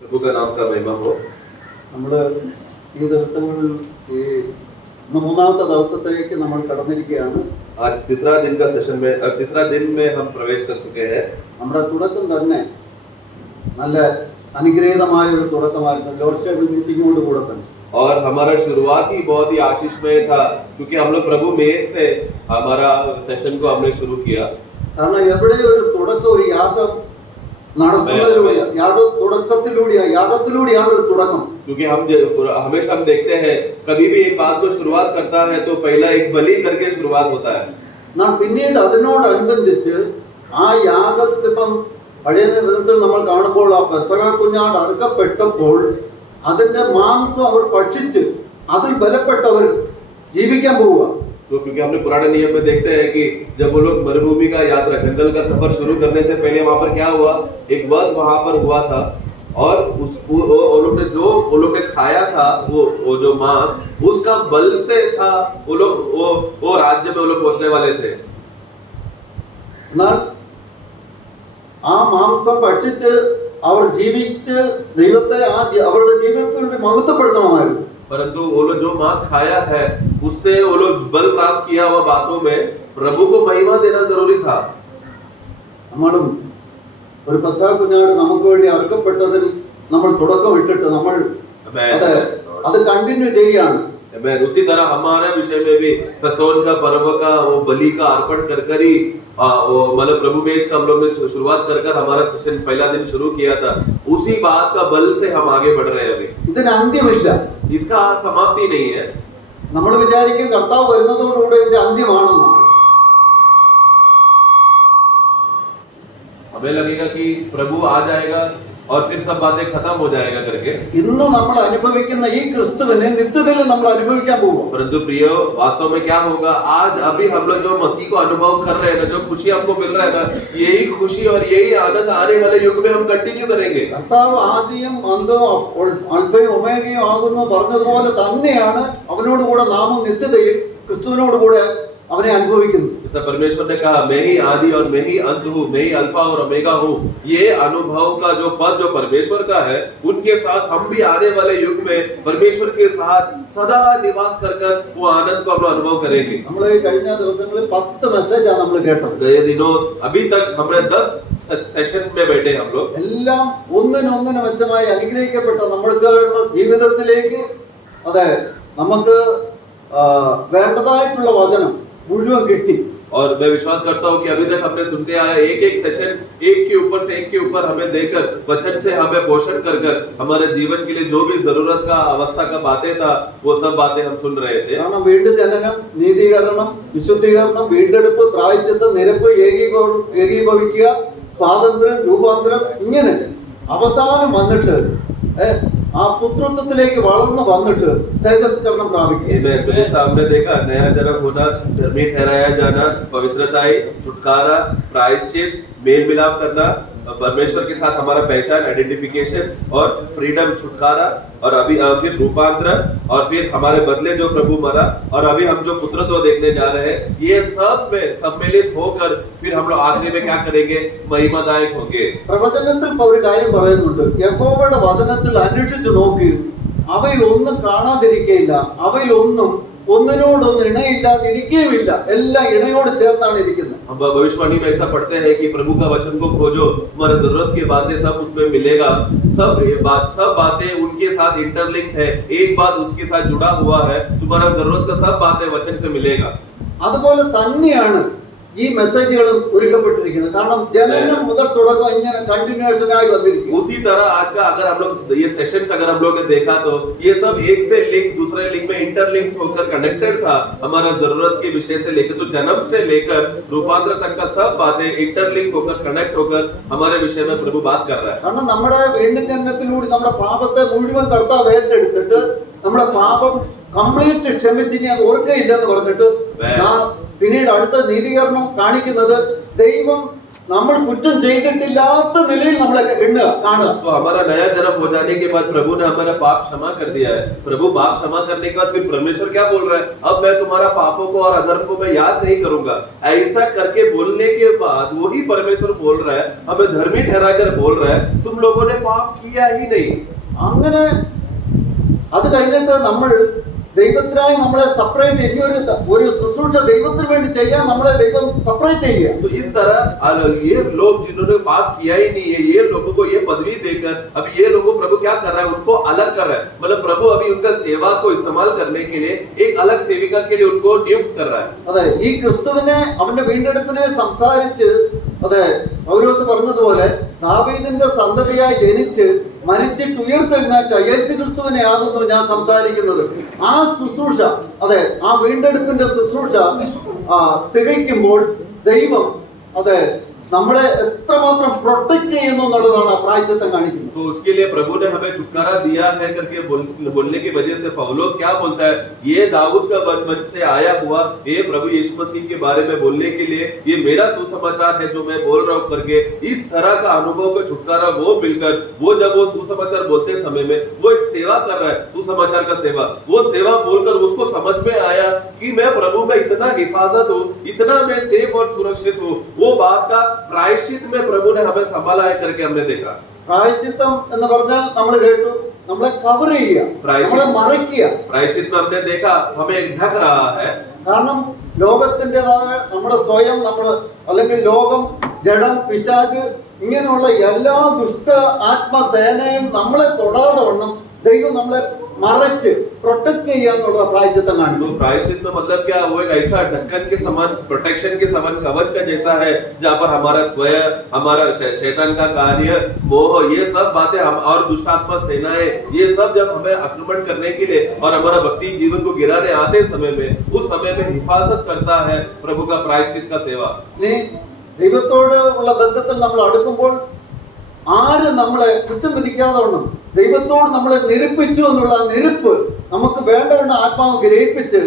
प्रभु का नाम का महिमा हो। നമ്മുടെ ഈ ദിവസങ്ങളിൽ ഈ മൂന്നാമത്തെ ദിവസത്തേക്ക് നമ്മൾ കടന്നിരിക്കുകയാണ്. आज तीसरा दिन का सेशन में तीसरा दिन में हम प्रवेश कर चुके हैं। നമ്മുടെ തുടക്കം തന്നെ നല്ല അനുഗ്രഹീതമായ ഒരു തുടക്കമായിരുന്നു. ലോർഡ് മീറ്റിംഗോട് കൂടെ തന്നെ और हमारा शुरुआत ही बहुत ही आशीषमय था, क्योंकि हम लोग प्रभु मेहर से हमारा सेशन को हमने शुरू किया। കാരണം എവിടെ ഒരു തുടക്കം ഒരു യാഗം നടത്തുന്നതിലൂടെയാണ്, യാഗത്തിലൂടെയാണ് ഒരു തുടക്കം. क्योंकि हम हमेशा हम देखते हैं कभी भी एक बात को शुरुआत करता है तो पहला एक बलि करके शुरुआत होता है। നാം പിന്നീട് അതിനോടനുബന്ധിച്ച് ആ യാഗത്തിപ്പം പഴയ നിയമത്തിൽ നമ്മൾ കാണുമ്പോൾ ആ പെസഹ കുഞ്ഞാട് അറുക്കപ്പെട്ടപ്പോൾ അതിന്റെ മാംസം അവർ ഭക്ഷിച്ച് അതിൽ ബലപ്പെട്ടവർ ജീവിക്കാൻ പോവുക. तो क्योंकि हमने पुराने नियम में देखते हैं कि जब वो लोग मरुभूमि का यात्रा जंगल का सफर शुरू करने से पहले वहां पर क्या हुआ, एक वध वहां पर हुआ था और वो लोग ने खाया था वो जो मांस उसका बल से था वो राज्य में वो लोग पहुंचने वाले थे। എന്നാൽ ആ മാംസം ഭക്ഷിച്ച് അവർ ജീവിച്ച് ദൈവത്തെ അവരുടെ ജീവിതത്തിൽ മഹത്വപ്പെടുത്തണമായിരുന്നു. परंतु वो लोग जो मांस खाया है उससे वो लोग बल प्राप्त किया हुआ बातों में प्रभु को महिमा देना जरूरी था। നമ്മളും ഒരു പെസഹ കുഞ്ഞാട് നമുക്ക് വേണ്ടി അറുക്കപ്പെട്ടതിൽ നമ്മൾ തുടക്കം ഇട്ടിട്ട് നമ്മൾ അത് കണ്ടിന്യൂ ചെയ്യുകയാണ്. उसी तरह हमारे विषय में भी फसोन का पर्व का वो बलि का अर्पण कर ही मतलब प्रभु मेज का हम लोग ने शुरुआत कर हमारा सेशन पहला दिन शुरू किया था। उसी बात का बल से हम आगे बढ़ रहे हैं। अभी ഇതിന് അന്ത്യമില്ല, इसका समाप्ति नहीं है। നമ്മൾ വിചാരിക്കും കർത്താവ് വരുന്നതോടുകൂടെ ഇതിന്റെ അന്ത്യമാണെന്ന്. हमें लगेगा कि प्रभु आ जाएगा और फिर सब बातें खत्म हो जाएगा करके। ഇന്ന് നമ്മൾ അനുഭവിക്കുന്ന ഈ ക്രിസ്തുവിനെ നിത്യതയിൽ നമ്മൾ അനുഭവിക്കാൻ പോകും. परंतु प्रियो, वास्तव में क्या होगा, आज अभी हम लोग जो मसीह को अनुभव कर रहे हैं ना, जो खुशी हमको मिल रहा है ना, यही खुशी और यही आनंद आने वाले युग में हम कंटिन्यू करेंगे। കർത്താവ് ആദ്യം അന്തവും അൽഫയും ഒമേഗയും ആകുന്നു പറഞ്ഞതുപോലെ തന്നെയാണ് അവനോട് കൂടെ നാമും നിത്യതയിൽ ക്രിസ്തുവിനോട് കൂടെ അവനെ അനുഭവിക്കുന്നു. जैसा परमेश्वर ने कहा, मैं ही आदि और मैं ही अंत हूँ, मैं ही अल्फा और ओमेगा हूँ, ये अनुभव का जो पद जो परमेश्वर का है, उनके साथ हम भी आने वाले युग में परमेश्वर के साथ सदा निवास कर वो आनंद को हम लोग अनुभव करेंगे। നമ്മൾ ഈ കഴിഞ്ഞ ദിവസങ്ങളിൽ 10 മെസ്സേജാണ് നമ്മൾ കേട്ടത്. गए दिनों अभी तक हमने 10 सेशन में बैठे हम लोग। എല്ലാം ഒന്നിനൊന്നിന് മെച്ചമായി അനുഗ്രഹിക്കപ്പെട്ട നമ്മൾക്ക് ജീവിതത്തിലേക്ക് അതെ നമുക്ക് വേണ്ടതായിട്ടുള്ള വചനം മുഴുവൻ കിട്ടി. और मैं विश्वास करता हूँ कि अभी तक हमने सुनते आए एक सेशन एक के ऊपर हमें देकर वचन से हमें पोषण कर हमारे जीवन के लिए जो भी जरूरत का अवस्था का बातें था वो सब बातें हम सुन रहे थे। കാരണം വീണ്ടും ജനനം, നീതീകരണം, വിശുദ്ധീകരണം, വീണ്ടെടുപ്പ്, പ്രായശ്ചിത്തം, നിരപ്പ്, ഏകീഭവിക്കുക, സ്വാതന്ത്ര്യം, രൂപാന്തരം, ഇങ്ങനെ അവസാനം വന്നിട്ട് ആ പുത്രത്വത്തിലേക്ക് വളർന്നു വന്നിട്ട് തേജസ്കരണം പ്രാപിക്കുക. हमने देखा नया जन्म होना, धर्मी ठहराया जाना, पवित्रताई, छुटकारा, प्रायश्चित, मेल मिलाप करना, परमेश्वर के साथ हमारा पहचान, आइडेंटिफिकेशन और फ्रीडम, छुटकारा, और अभी फिर रूपांतरण, और फिर हमारे बदले जो प्रभु मरा, और अभी हम जो पुत्रत्व देखने जा रहे हैं, ये सब में सम्मिलित होकर फिर हम लोग आखिरी में क्या करेंगे, महिमादायक होंगे। പ്രവചനത്തിൽ ഒരു കാര്യം പറയുന്നുണ്ട്, യഹോവയുടെ വചനത്തിൽ അന്വേഷിച്ചു നോക്കി അവയിൽ ഒന്നും കാണാതിരിക്കുകയില്ല, അവയിൽ ഒന്നിനോടൊന്നും ഇണയില്ലാതിരിക്കുകയുമില്ല, എല്ലാം ഇണയോട് ചേർത്താണ് ഇരിക്കുന്നത്. हम भविष्यवाणी में ऐसा पढ़ते हैं कि प्रभु का वचन को खोजो, तुम्हारे जरूरत की बातें सब उसमें मिलेगा, सब बातें उनके साथ इंटरलिंक्ड है, एक बात उसके साथ जुड़ा हुआ है, तुम्हारा जरूरत का सब बातें वचन से मिलेगा। അതുപോലെ തന്നെയാണ് ഈ മെസ്സേജുകളും ഒരുക്കപ്പെട്ടിരിക്കുന്നത്. കാരണം ജനനം മുതൽ തുടക്കം ഇങ്ങനെ കണ്ടിന്യൂഷൻ ആയി വന്നിരിക്കും. उसी तरह आज का अगर हम लोग ये सेशंस अगर हम लोग ने देखा तो ये सब एक से लिंक दूसरे लिंक में इंटरलिंक होकर कनेक्टेड था। हमारा जरूरत के विषय से लेकर तो जन्म से लेकर रूपांतर तक का सब बातें इंटरलिंक होकर कनेक्ट होकर हमारे विषय में प्रभु बात कर रहा है। കാരണം നമ്മുടെ വീണ്ടും ജനനത്തിലൂടെ നമ്മുടെ പാപത്തെ മുഴുവൻ കർത്താവ് ഏറ്റെടുത്തിട്ട് നമ്മുടെ പാപം കംപ്ലീറ്റ് ക്ഷമിച്ച് ഞാൻ ഓർക്കയില്ലെന്ന് പറഞ്ഞിട്ട് പിന്നീട് അടുത്ത നീതീകരണം കാണിക്കുന്നത് ദൈവം നമ്മൾ കുറ്റം ചെയ്തിട്ടില്ലാത്ത നിലയിൽ നമ്മളെ എണ്ണുക കാണുക. तो हमारा नया जन्म हो जाने के बाद प्रभु ने हमारा पाप क्षमा कर दिया है। प्रभु पाप क्षमा करने के बाद फिर परमेश्वर क्या बोल रहा है, अब मैं तुम्हारा पापों को और अधर्म को मैं याद नहीं करूंगा। ऐसा करके बोलने के बाद वही परमेश्वर बोल रहा है, हमें धर्मी ठहरा कर बोल रहा है, तुम लोगों ने पाप किया ही नहीं। അങ്ങനെ അത് കഴിഞ്ഞിട്ട് നമ്മൾ ദൈവത്തിനായി നമ്മളെ സെപ്പറേറ്റ് ഒരു ശുശ്രൂഷ ദൈവത്തിന് വേണ്ടി ചെയ്യാൻ നമ്മളെ ദൈവം സെപ്പറേറ്റ് ചെയ്യുക. तो इस तरह ये लोग जिन्होंने पाप किया ही नहीं है, ये लोगों को ये पदवी देकर अभी ये लोगों प्रभु क्या कर रहा है, उनको अलग कर रहा है। मतलब प्रभु अभी उनका सेवा को इस्तेमाल करने के लिए एक अलग सेविका के लिए उनको नियुक्त कर रहा है। അതെ, ഈ ക്രിസ്തുവിനെ അവന്റെ വീണ്ടെടുപ്പിനെ സംസാരിച്ച്, അതെ പൗലോസ് പറഞ്ഞതുപോലെ ദാവീദിന്റെ സന്തതിയായി ജനിച്ച് മരിച്ചിട്ട് ഉയർത്തെഴുന്നേറ്റ യേശു ക്രിസ്തുവിനെ ആകുന്നു ഞാൻ സംസാരിക്കുന്നത്. ആ ശുശ്രൂഷ, അതെ ആ വീണ്ടെടുപ്പിന്റെ ശുശ്രൂഷ തികയ്ക്കുമ്പോൾ ദൈവം അതെ നമ്മളെ എത്രമാത്രം പ്രൊട്ടക്ട് ചെയ്യുന്നു എന്നുള്ളതാണ് ആ പ്രായച്ചിത്തം കാണിക്കുന്നത്. तो उसके लिए प्रभु ने हमें छुटकारा दिया है करके बोलने की वजह से पौलुस क्या बोलता है, ये दाऊद का वंश से आया हुआ ये प्रभु यीशु मसीह के बारे में बोलने के लिए ये मेरा सुसमाचार है जो मैं बोल रहा हूँ करके इस तरह का अनुभव का छुटकारा वो मिलकर वो जब वो सुसमाचार बोलते समय में वो एक सेवा कर रहा है, सुसमाचार का सेवा, वो सेवा बोलकर उसको समझ में आया कि मैं प्रभु में इतना हिफाजत हूँ, इतना मैं सेफ और सुरक्षित हूँ। वो बात का प्रायश्चित में प्रभु ने हमें संभाला है करके हमने देखा। പ്രായശ്ചിത്തം എന്ന് പറഞ്ഞാൽ നമ്മൾ കേട്ടു, നമ്മളെ കവർ ചെയ്യുക, നമ്മളെ മറയ്ക്കുക. प्रायश्चित में हमने देखा हमें ढक रहा है, കാരണം ലോകത്തിൻ്റെതായ നമ്മുടെ സ്വയം നമ്മൾ അല്ലെങ്കിൽ ലോകം, ജഡം, പിശാച് ഇങ്ങനെയുള്ള എല്ലാ ദുഷ്ട ആത്മസേനയും നമ്മളെ തൊടാതെ വണ്ണം ദൈവം നമ്മളെ മറച്ച് പ്രൊട്ടക്ട് ചെയ്യാന്നുള്ള പ്രായശ്ചിത്തം കാണിക്കും. तो प्रायश्चित में मतलब क्या, वो एक ऐसा ढक्कन के समान, प्रोटेक्शन के समान, कवच का जैसा है जहाँ पर हमारा स्वयं, हमारा शैतान का कार्य, मोह, ये सब बातें हम और दुष्ट आत्मा सेनाएं, ये सब जब हमें आक्रमण करने के लिए और हमारा भक्ति जीवन को गिराने आते समय में उस समय में हिफाजत करता है प्रभु का प्रायश्चित का सेवा। ഇനി ദൈവത്തോട് ഉള്ള ബന്ധത്തിൽ നമ്മൾ അടുക്കുമ്പോൾ ആര് നമ്മളെ കുറ്റം വിധിക്കാതെ വണ്ണം ദൈവത്തോട് നമ്മളെ നിരപ്പിച്ചു എന്നുള്ള നിരപ്പ് നമുക്ക് വേണ്ടവണ്ണം ആത്മാവ് ഗ്രഹിപ്പിച്ച്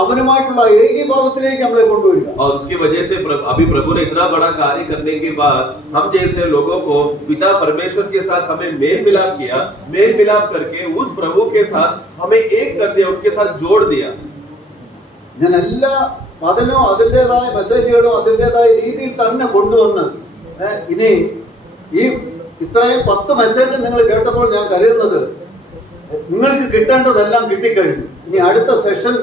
അവനുമായിട്ടുള്ള ഏകീഭാവത്തിലേക്ക് നമ്മളെ കൊണ്ടുവരിക. और उसकी वजह से अभी प्रभु ने इतना बड़ा कार्य करने के बाद हम जैसे लोगों को पिता परमेश्वर के साथ हमें मेल मिलाप किया, मेल मिलाप करके उस प्रभु के साथ हमें एक कर दिया, उनके साथ जोड़ दिया। ഞാൻ എല്ലാ അതിനോ അതിൻ്റെതായ മെസ്സേജുകളോ അതിൻ്റെതായ രീതിയിൽ തന്നെ കൊണ്ടുവന്ന് ഇനി ഈ ഇത്രയും 10 മെസ്സേജ് നിങ്ങൾ കേട്ടപ്പോൾ ഞാൻ കരുതുന്നത് നിങ്ങൾക്ക് കിട്ടേണ്ടതെല്ലാം കിട്ടിക്കഴിഞ്ഞു. ഇനി അടുത്ത സെഷൻ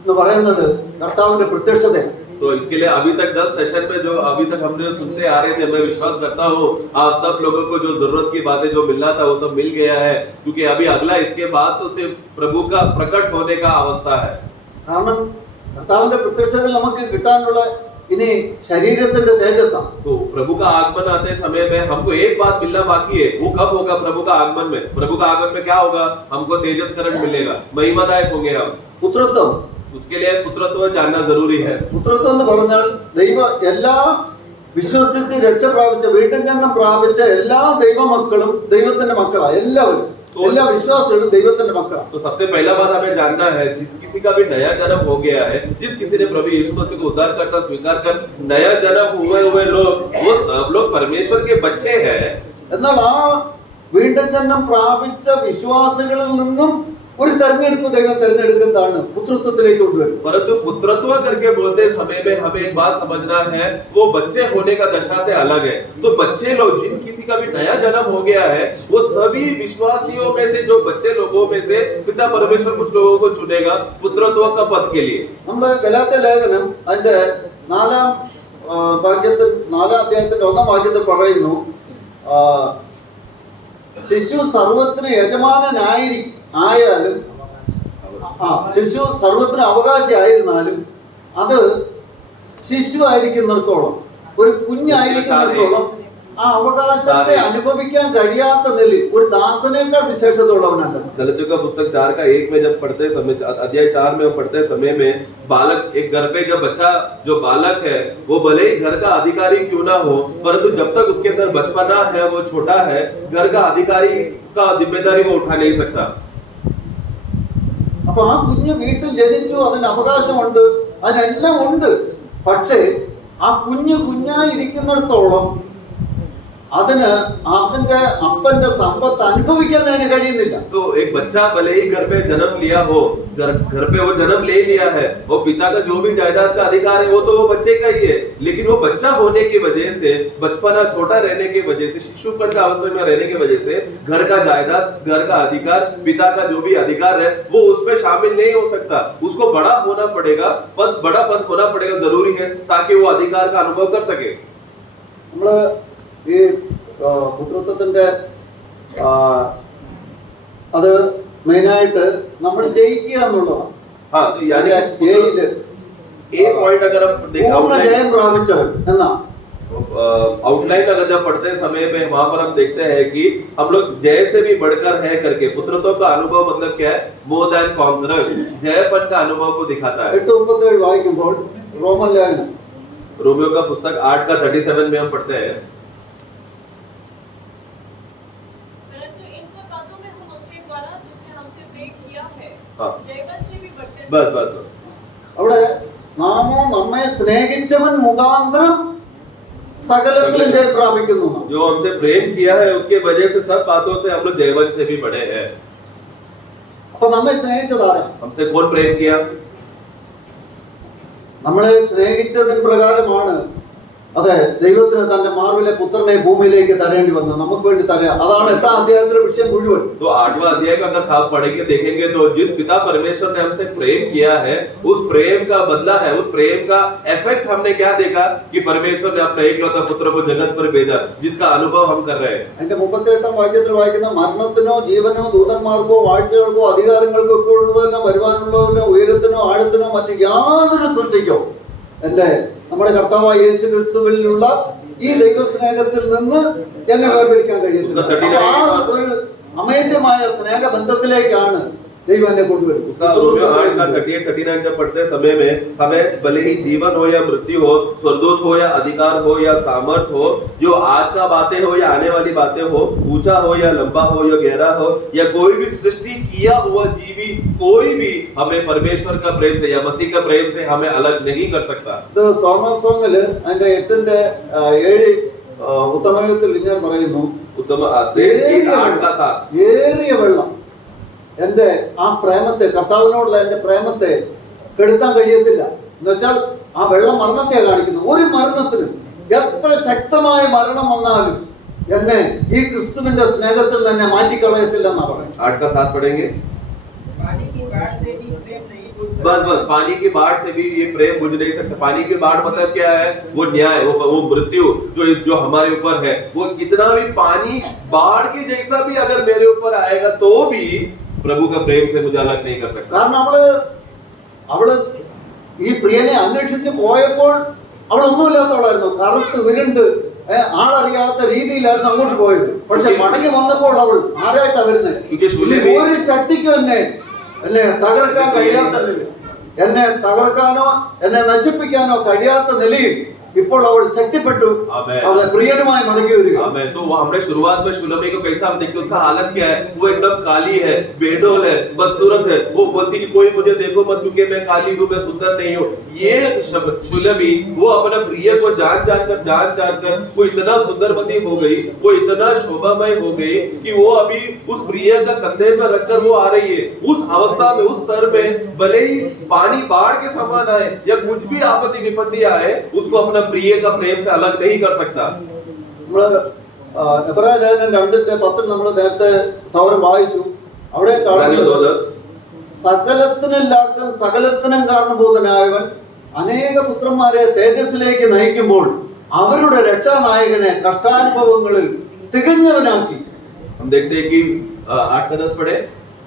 എന്ന് പറയുന്നത് കർത്താവിന്റെ പ്രത്യക്ഷതയാണ്. तो इसके लिए अभी तक 10 सेशन में जो अभी तक हमने सुनते आ रहे थे, मैं विश्वास करता हूँ आप सब लोगों को जो जरूरत की बातें जो मिलना था वो सब मिल गया है, क्योंकि अभी अगला इसके बाद तो सिर्फ प्रभु का प्रकट होने का अवस्था है। കാരണം കർത്താവിന്റെ പ്രത്യക്ഷതയിൽ നമുക്ക് കിട്ടാനുള്ള इन्हें शरीरത്തിന്റെ തേജസ്സാണ്. तो प्रभु का आगमन आते समय में हमको एक बात मिलना बाकी है, वो कब होगा? प्रभु का आगमन में। प्रभु का आगमन में क्या होगा? हमको तेजस्करण मिलेगा, महिमादायक होंगे हम। പുത്രത്വം, उसके लिए पुत्रत्व जानना जरूरी है। പുത്രത്വം എന്ന് പറഞ്ഞാൽ ദൈവ എല്ലാ വിശ്വസിച്ച് രക്ഷ പ്രാപിച്ച വീണ്ടും ജന്മം പ്രാപിച്ച എല്ലാ ദൈവമക്കളും ദൈവത്തിന്റെ മക്കളാണ്. എല്ലാവരും എല്ലാ വിശ്വാസികളും ദൈവത്തിന്റെ മക്കളാണ്. तो सबसे पहला बात हमें जानना है, जिस किसी का भी नया जन्म हो गया है, जिस किसी ने प्रभु यीशु मसीह को उद्धारकर्ता स्वीकार कर नया जन्म हुए लोग, वो सब लोग परमेश्वर के बच्चे हैं। എന്നാൽ ആ വീണ്ടും ജന്മം പ്രാപിച്ച വിശ്വാസികളിൽ നിന്നും ഒരു തെരഞ്ഞെടുപ്പ് ദൈവം തെരഞ്ഞെടുക്കുന്നതാണ് പുത്രത്വത്തിലേക്ക് കൊണ്ടുവരുന്നത്. परंतु पुत्रत्व करके बोलते समय में हमें एक बात समझना है, वो बच्चे होने का दशा से अलग है। तो बच्चे लोग, जिन किसी का भी नया जन्म हो गया है, वो सभी विश्वासियों में से, जो बच्चे लोगों में से पिता परमेश्वर कुछ लोगों को चुनेगा पुत्रत्व का पद के लिए। നമ്മൾ ഗലാത്യ ലേഖനം അതിന്റെ 4-ാം അധ്യായത്തിന്റെ 1-ാം വാക്യത്തിൽ പറയുന്നു, ശിശു സർവത്തിന് യജമാനനായാലും ശിശു സർവത്തിന് അവകാശിയായിരുന്നാലും അത് ശിശു ആയിരിക്കുന്നിടത്തോളം, ഒരു കുഞ്ഞായിരിക്കുന്നിടത്തോളം ആ അവകാശത്തെ അനുഭവിക്കാൻ കഴിയാത്ത നിലയിൽ ഒരു ദാസനേക്കാൾ വിശേഷത ഉള്ളവനല്ല. गलातियों का पुस्तक 4:1 में जब पढ़ते समय, अध्याय 4 में पढ़ते समय में, बालक, एक घर पे जब बच्चा जो बालक है वो भले ही घर का अधिकारी क्यों ना हो, परंतु जब तक उसके अंदर बचपना है, वो छोटा है, घर का अधिकारी का जिम्मेदारी वो उठा नहीं सकता। അപ്പൊ ആ കുഞ്ഞ് വീട്ടിൽ ജനിച്ചു, അതിന് അവകാശമുണ്ട്, അതിനെല്ലാം ഉണ്ട്. പക്ഷേ ആ കുഞ്ഞായിരിക്കുന്നിടത്തോളം അതിന് അതിന്റെ അപ്പന്റെ സമ്പത്ത് അനുഭവിക്കാൻ അതിന് കഴിയുന്നില്ല. तो एक बच्चा भले ही घर पे जन्म लिया हो, घर पे वो जन्म ले लिया है, वो पिता का जो भी जायदाद का अधिकार है वो तो वो बच्चे का ही है, लेकिन वो बच्चा होने की वजह से, बचपना छोटा रहने की वजह से, शिशुपन का अवस्था में रहने की वजह से घर का जायदाद, घर का अधिकार, पिता का जो भी अधिकार है वो उसमें शामिल नहीं हो सकता. उसको बड़ा होना पड़ेगा, बड़ा पद होना पड़ेगा, जरूरी है, ताकि वो अधिकार का अनुभव कर सके. നമ്മള് ഈ പുത്രത്വത്തിന്റെ അത് മെയിനായിട്ട് നമ്മൾ ജയിക്കുക എന്നുള്ളതാണ്. हाँ, तो यानी ए पॉइंट अगर हम പൂർണ്ണ ജയം പ്രാപിച്ചവൻ എന്നാ आउटलाइन अगर जब पढ़ते समय में वहां पर हम देखते हैं कि हम लोग जय से भी बढ़कर है करके, पुत्रत्व का अनुभव मतलब क्या है? मोर देन कॉन्करर, जयपन का अनुभव को दिखाता है. 8:37 വായിക്കുമ്പോൾ റോമൻ ലേഖനം रोमियो का पुस्तक 8 का 37 में हम पढ़ते हैं, परंतु इन सब बातों में हम उसके द्वारा जिसने हमसे प्रेम किया है हाँ. जयवंत से भी बढ़ते हैं. बस बस बस. അവിടെ നാമോ നമ്മെ സ്നേഹിച്ചവൻ മുഖാന്തരം സകലത്തിലും ജയം പ്രാപിക്കുന്നു. जो हमसे प्रेम किया है उसके वजह से सब बातों से हम लोग जयवंत से भी बढ़े हैं. അപ്പൊ നമ്മെ സ്നേഹിച്ചതാരാ? हमसे कौन प्रेम किया? നമ്മളെ സ്നേഹിച്ചതിന് പ്രകാരമാണ് അതെ ദൈവത്തിന് തന്റെ മാർവിലെ പുത്രനെ ഭൂമിയിലേക്ക് തരേണ്ടി വന്നു, നമുക്ക് വേണ്ടി തരാ. അതാണ് 8-ാം അധ്യായത്തിലെ വിഷയം മുഴുവൻ. तो 8वां अध्याय का अगर आप पढ़ेंगे देखेंगे तो जिस पिता परमेश्वर ने हमसे प्रेम किया है उस प्रेम का बदला है, उस प्रेम का इफेक्ट हमने क्या देखा कि परमेश्वर ने अपना एकलौता पुत्र को जगत पर भेजा, जिसका अनुभव हम कर रहे हैं. അതിന്റെ 38-ാം വാക്യത്തിൽ വായിക്കുന്ന മരണത്തിനോ ജീവനോ ദൂതന്മാർക്കോ വാഴ്ചകൾക്കോ അധികാരങ്ങൾക്കോ ഇപ്പോഴുള്ളതിനോ വരുവാനുള്ളതിനോ ഉയരത്തിനോ ആഴത്തിനോ മറ്റു യാതൊരു സൃഷ്ടിക്കോ അല്ലേ നമ്മുടെ കർത്താവായ യേശു ക്രിസ്തുവിലുള്ള ഈ ദൈവസ്നേഹത്തിൽ നിന്ന് എന്നെ വേർപിരിക്കാൻ കഴിയുന്നില്ല. ആ ഒരു അമേദ്യമായ സ്നേഹബന്ധത്തിലേക്കാണ് ദൈവം എന്നെ കൊണ്ടുവരുന്നത്. उसका रोमियो 8 का 38-39 जब पढ़ते समय में हमें भले ही जीवन हो या मृत्यु हो, स्वर्गदूत हो या अधिकार हो या सामर्थ हो, जो आज का बातें हो या आने वाली बातें हो, ऊंचा हो या लंबा हो या गहरा हो, या कोई भी सृष्टि किया हुआ जीवी कोई भी हमें परमेश्वर का प्रेम से या मसीह का प्रेम से हमें अलग नहीं कर सकता. ഇത് സോങ് ഓഫ് സോങ്ങില് അതിന്റെ 8-ന്റെ 7 ഉത്തമയുഗത്തിൽ ഇങ്ങനെ പറയുന്നു, उत्तम श्रेष्ठ 8 का 7 ഏറിയ വെള്ളം എന്റെ ആ പ്രേമത്തെ, കർത്താവിനോടുള്ള എന്റെ പ്രേമത്തെ കെടുത്താൻ കഴിയത്തില്ല. എന്നുവെച്ചാൽ ആ വെള്ളം മരണത്തെ കാണിക്കുന്നു. ഒരു മരണത്തിനും എത്ര ശക്തമായ മരണം വന്നാലും എന്നെ ഈ ക്രിസ്തുവിന്റെ സ്നേഹത്തിൽ തന്നെ മാറ്റിക്കളയത്തില്ലെന്നാ പറയുന്നത്. 8 का 7 पढ़ेंगे. पानी की बाढ़ से भी प्रेम नहीं बुझ सकता. बस बस, पानी की बाढ़ से भी ये प्रेम बुझ नहीं सकता. पानी की बाढ़ मतलब क्या है? वो न्याय, वो मृत्यु जो हमारे ऊपर है. वो कितना भी पानी बाढ़ के जैसा भी अगर मेरे ऊपर आएगा तो भी प्रभु का प्रेम से मुझे अलग नहीं कर सकता. കാരണം അവള് ഈ പ്രിയനെ അന്വേഷിച്ച് പോയപ്പോൾ അവളൊന്നുമില്ലാത്തവളായിരുന്നു, കറുത്ത് ഉരുണ്ട് ആളറിയാത്ത രീതിയിലായിരുന്നു അങ്ങോട്ട് പോയത്. പക്ഷെ മടങ്ങി വന്നപ്പോൾ അവൾ ആരായിട്ടാ വരുന്നത്? ഒരു ശക്തിക്കും എന്നെ തകർക്കാൻ കഴിയാത്ത നിലയിൽ, എന്നെ തകർക്കാനോ എന്നെ നശിപ്പിക്കാനോ കഴിയാത്ത നിലയിൽ ഇപ്പോൾ അവൾ ശക്തിപ്പെട്ടു, അവളെ പ്രിയനുമായി മടങ്ങി വരിക. तो वो हमने शुरुआत में शुलमी को कैसा हम देखते उसका हालत क्या है? वो एकदम काली है, बेडोल है, बदसूरत है. वो बोलती कि कोई मुझे देखो मत क्योंकि मैं काली हूँ, मैं सुंदर नहीं हूँ. ये शुलमी वो अपने प्रिय को जान कर वो इतना सुंदरवती हो गई, वो इतना शोभामय हो गई कि वो अभी उस प्रिय का कंधे पर रखकर वो आ रही है. उस अवस्था में, उस स्तर में, भले ही पानी बाढ़ के समान आए या कुछ भी आपत्ति विपत्ति आए, उसको अपना प्रिय का प्रेम से अलग नहीं कर सकता. നമ്മള് എബ്രായ ലേഖനം 2:10 നമ്മൾ നേരത്തെ സൗരം വായിച്ചു. അവിടെ സകലത്തിനെല്ലാവർക്കും സകലത്തിനും കാരണഭൂതനായവൻ അനേക പുത്രന്മാരെ തേജസ്സിലേക്ക് നയിക്കുമ്പോൾ അവരുടെ രക്ഷാനായകനെ കഷ്ടാനുഭവങ്ങളിൽ തികഞ്ഞവനാക്കി. हम देखते हैं कि 8 का 10 पढ़े.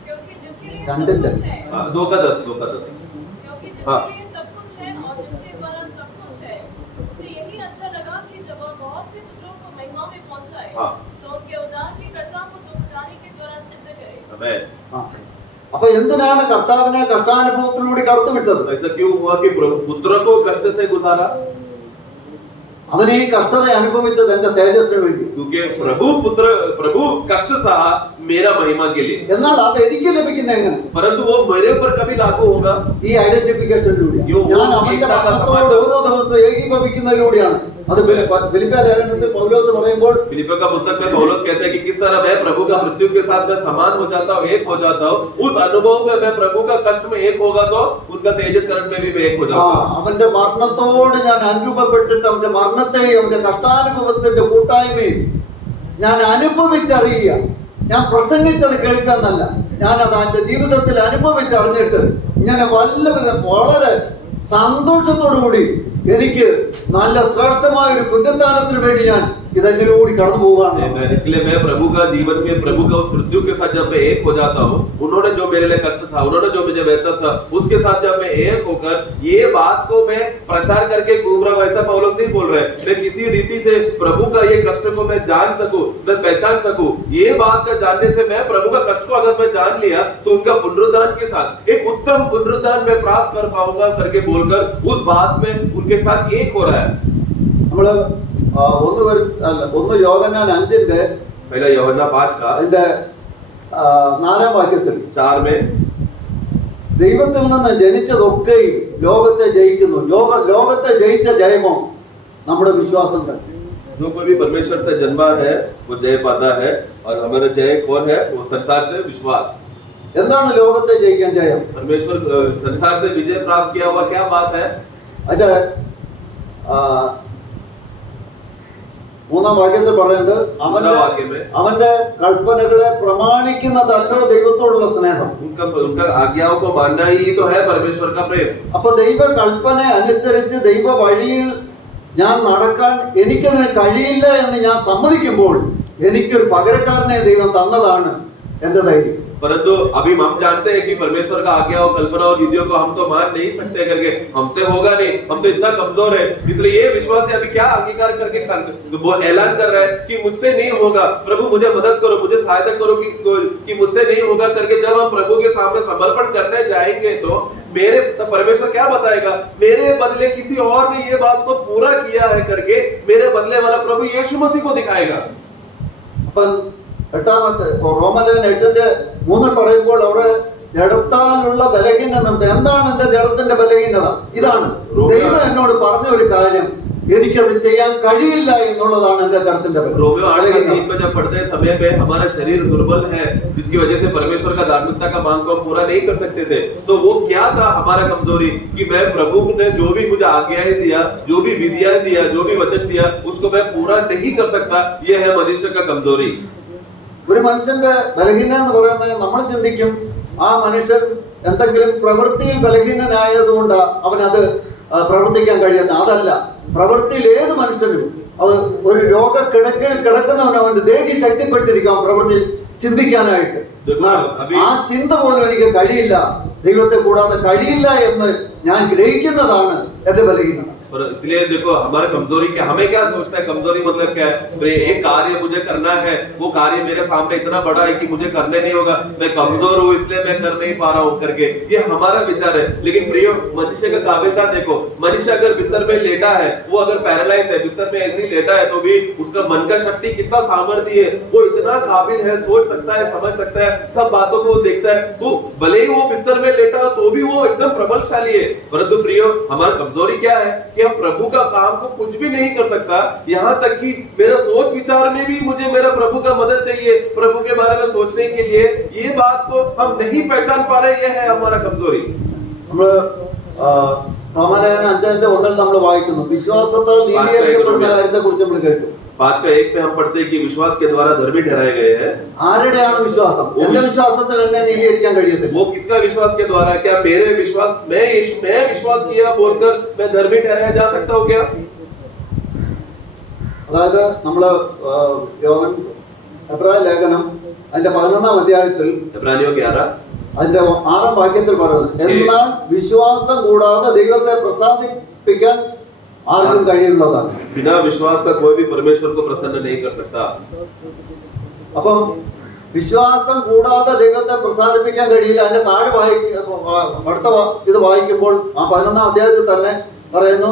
क्योंकि जिसके लिए हाँ, सब कुछ है, 2 का 10 क्योंकि हाँ. जिसके लिए सब कुछ है और जिसके द्वारा सब कुछ है, उसे यही अच्छा लगा कि जब वह बहुत से पुत्रों को महिमा में पहुंचाए हाँ. तो उनके उद्धार की कर्ता को दुखदारी के द्वारा सिद्ध करे. हमें അപ്പൊ എന്തിനാണ് കർത്താവിനെ കഷ്ടാനുഭവത്തിലൂടെ കടത്തിവിട്ടത്? ऐसा क्यों हुआ कि पुत्र को कष्ट से गुजारा? അവൻ ഈ കഷ്ടത അനുഭവിച്ചത് എന്റെ തേജസ്സിന് വേണ്ടി. क्योंकि प्रभु कष्ट सहा मेरा महिमा के लिए, എന്നാൽ അത് എനിക്ക് ലഭിക്കുന്ന എങ്ങനെ? परंतु वो मेरे ऊपर कभी लागू होगा ഈ ഐഡന്റിഫിക്കേഷനിലൂടെ യോ, ഞാൻ അവന്റെ മരണത്തോട് ഓരോ ദിവസവും ഏകീഭവിക്കുന്നതിലൂടെയാണ്. അത് ഫിലിപ്പിയ ലേഖനത്തിൽ പൗലോസ് പറയുമ്പോൾ फिलिप्पियों का पुस्तक में पौलुस कहते हैं कि किस तरह मैं प्रभु का मृत्यु के साथ में समान हो जाता हूँ, एक हो जाता हूँ, उस अनुभव में मैं प्रभु का कष्ट में एक होगा तो उनका तेजस करण में भी मैं एक हो जाता हूँ. അവന്റെ മരണത്തോട് ഞാൻ അനുഭവപ്പെട്ടിട്ട് അവന്റെ മരണത്തെയും അവന്റെ കഷ്ടാനുഭവത്തിന്റെ കൂട്ടായ്മയും ഞാൻ അനുഭവിച്ചറിയുക. ഞാൻ പ്രസംഗിച്ചത് കേൾക്കാന്നല്ല, ഞാനത് എന്റെ ജീവിതത്തിൽ അനുഭവിച്ചറിഞ്ഞിട്ട് ഇങ്ങനെ വളരെ സന്തോഷത്തോടു കൂടി എനിക്ക് നല്ല ശ്രേഷ്ഠമായ ഒരു പുനരുത്ഥാനത്തിന് വേണ്ടി ഞാൻ ഇതെന്നിലൂടെ കടന്നു പോവുകയാണ്. इसलिए मैं प्रभु का जीवन में प्रभु का उस मृत्यु के साथ जब मैं एक हो जाता हूँ, उन्होंने जो मेरे लिए कष्ट था, उन्होंने जो मुझे बेहतर था, उसके साथ जब मैं एक होकर ये बात को मैं प्रचार करके घूम रहा हूँ, ऐसा पौलुस नहीं बोल रहे. मैं किसी रीति से प्रभु का ये कष्ट को मैं जान सकूं, मैं पहचान सकूं, ये बात का जानने से मैं प्रभु का कष्ट को अगर मैं जान लिया तो उनका पुनरुत्थान के साथ एक उत्तम पुनरुत्थान मैं प्राप्त कर पाऊंगा करके बोलकर उस बात में उनके साथ एक हो रहा है. നമ്മള് ഒന്ന് യോഹന്നാൻ 5 पहला यूहन्ना 5 का അതിന്റെ 4 വാക്യത്തിൽ 4 में ദൈവത്തിൽ നിന്ന് ജനിച്ചതൊക്കെയും ലോകത്തെ ജയിക്കുന്നു. ലോകത്തെ ജയിച്ച ജയമോ നമ്മുടെ വിശ്വാസം തന്നെ. जो कोई भी परमेश्वर से जन्मा है वो जय पाता है, और हमारा जय कौन है? वो संसार से विश्वास. എന്താണ് ലോകത്തെ ജയിക്കാൻ ജയം? परमेश्वर संसार से विजय प्राप्त किया हुआ क्या बात है? അതിന്റെ 3 വാക്യത്തിൽ പറയുന്നത് അവന്റെ കൽപ്പനകളെ പ്രമാണിക്കുന്നതല്ലോ ദൈവത്തോടുള്ള സ്നേഹം. उनका आज्ञाओं को मानना ही तो है परमेश्वर का प्रेम. അപ്പൊ ദൈവ കൽപ്പന അനുസരിച്ച് ദൈവ വഴിയിൽ ഞാൻ നടക്കാൻ എനിക്കതിന് കഴിയില്ല എന്ന് ഞാൻ സമ്മതിക്കുമ്പോൾ എനിക്കൊരു പകരക്കാരനെ ദൈവം തന്നതാണ് എന്റെ ധൈര്യം. परंतु अभी हम जानते हैं कि परमेश्वर का आज्ञा और कल्पना और विधियों को हम तो मान नहीं सकते करके, हमसे होगा नहीं, हम तो इतना कमजोर है. इसलिए ये विश्वास है अभी क्या अंगीकार करके वो ऐलान कर रहा है कि मुझसे नहीं होगा, प्रभु मुझे मदद करो, मुझे सहायता करो कि मुझसे नहीं होगा करके जब हम प्रभु के सामने समर्पण करने जाएंगे तो मेरे परमेश्वर क्या बताएगा? मेरे बदले किसी और ने ये बात को पूरा किया है करके मेरे बदले वाला प्रभु यीशु मसीह को दिखाएगा. അപ്പം 8 റോമലേഖനം 8:3 പറയുമ്പോൾ അവിടെ ജഡത്താലുള്ള ബലഹീനത എന്താണ്? എന്റെ ജഡത്തിന്റെ ബലഹീനത ഇതാണ്. ദൈവം എന്നോട് പറഞ്ഞ ഒരു കാര്യം എനിക്കത് ചെയ്യാൻ കഴിയില്ല എന്നുള്ളതാണ് എന്റെ ജഡത്തിന്റെ ബലഹീനത. रोमियो 8:3 में जब पढ़ते हैं समय पे हमारा शरीर दुर्बल है, जिसकी वजह से परमेश्वर का धार्मिकता का मांग को हम पूरा नहीं कर सकते थे. तो वो क्या था हमारा कमजोरी? कि मैं प्रभु ने जो भी मुझे आज्ञाएं दिया, जो भी विधियां दिया, जो भी वचन दिया, उसको मैं पूरा नहीं कर सकता. ये है मनुष्य का कमजोरी. ഒരു മനുഷ്യന്റെ ബലഹീനത എന്ന് പറയുന്നത് നമ്മൾ ചിന്തിക്കും ആ മനുഷ്യൻ എന്തെങ്കിലും പ്രവൃത്തിയിൽ ബലഹീനനായതുകൊണ്ട് അവനത് പ്രവർത്തിക്കാൻ കഴിയുന്ന. അതല്ല, പ്രവൃത്തിയിൽ ഏത് മനുഷ്യനും ഒരു രോഗക്കിടക്കയിൽ കിടക്കുന്നവന് അവന്റെ ദേഹി ശക്തിപ്പെട്ടിരിക്കാം പ്രവൃത്തി ചിന്തിക്കാനായിട്ട്. ആ ചിന്ത പോലും എനിക്ക് കഴിയില്ല, ദൈവത്തെ കൂടാതെ കഴിയില്ല എന്ന് ഞാൻ ഗ്രഹിക്കുന്നതാണ് എന്റെ ബലഹീനത. और इसलिए देखो हमारी कमजोरी क्या, हमें क्या सोचता है कमजोरी मतलब क्या है? एक कार्य मुझे करना है, वो कार्य मेरे सामने इतना बड़ा है कि मुझे करने नहीं होगा, मैं कमजोर हूँ इसलिए मैं कर नहीं पा रहा हूँ करके, ये हमारा विचार है. लेकिन प्रियो, मनुष्य का काबिलियत देखो, मनुष्य अगर बिस्तर में लेटा है, वो अगर पैरालाइज है, बिस्तर में ऐसे ही लेटा है, तो भी उसका मन का शक्ति कितना सामर्थ्य है, वो इतना काबिल है, सोच सकता है, समझ सकता है, सब बातों को देखता है. तो भले ही वो बिस्तर में लेटा हो तो भी वो एकदम प्रबलशाली है. परंतु प्रियो, हमारी कमजोरी क्या है कि हम प्रभु का काम को कुछ भी नहीं कर सकता. यहाँ तक कि मेरा सोच विचार में भी मुझे मेरा प्रभु का मदद चाहिए प्रभु के बारे में सोचने के लिए. ये बात को हम नहीं पहचान पा रहे, ये है हमारा कमजोरी. നമ്മള് റോമലേഖനം 5:1 നമ്മൾ വായിക്കുന്നു, വിശ്വാസത്താൽ നീതീകരിക്കപ്പെടുന്ന കാര്യത്തെ കുറിച്ച് നമ്മൾ കേട്ടു. 5:1 में हम पढ़ते हैं कि विश्वास के द्वारा धर्मी ठहराए गए हैं. ആരുടെയാണ് വിശ്വാസം? എന്റെ വിശ്വാസത്തിൽ എന്നെ നീതീകരിക്കാൻ കഴിയത്തില്ല. वो किसका विश्वास के द्वारा? क्या मेरे विश्वास मैं विश्वास किया बोलकर मैं धर्मी ठहराया जा सकता हूँ क्या? അതായത് നമ്മള് എബ്രായ ലേഖനം അതിന്റെ 11 അധ്യായത്തിൽ इब्रानियों 11 അതിന്റെ 6 വാക്യത്തിൽ പറയുന്നത്, എന്നാൽ വിശ്വാസം കൂടാതെ ദൈവത്തെ പ്രസാദിപ്പിക്കാൻ ആർക്കും കഴിയുന്നതാണ്. बिना विश्वास का कोई भी परमेश्वर को प्रसन्न नहीं कर सकता. അപ്പം വിശ്വാസം കൂടാതെ ദൈവത്തെ പ്രസാദിപ്പിക്കാൻ കഴിയില്ല. അതിന്റെ താഴെ അടുത്ത ഇത് വായിക്കുമ്പോൾ ആ 11 അധ്യായത്തിൽ തന്നെ പറയുന്നു,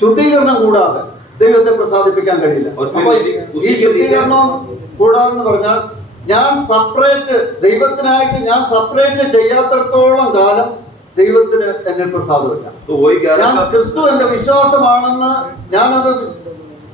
ശുദ്ധീകരണം കൂടാതെ ദൈവത്തെ പ്രസാദിപ്പിക്കാൻ കഴിയില്ല. അപ്പൊ ഈ ശുദ്ധീകരണം കൂടാതെന്ന് പറഞ്ഞാൽ ഞാൻ സെപ്പറേറ്റ് ദൈവത്തിനായിട്ട് ഞാൻ സെപ്പറേറ്റ് ചെയ്യാത്തിടത്തോളം കാലം ദൈവത്തിന് എന്നിൽ പ്രസാദമില്ല. ഞാൻ ക്രിസ്തു എന്റെ വിശ്വാസമാണെന്ന് ഞാനത്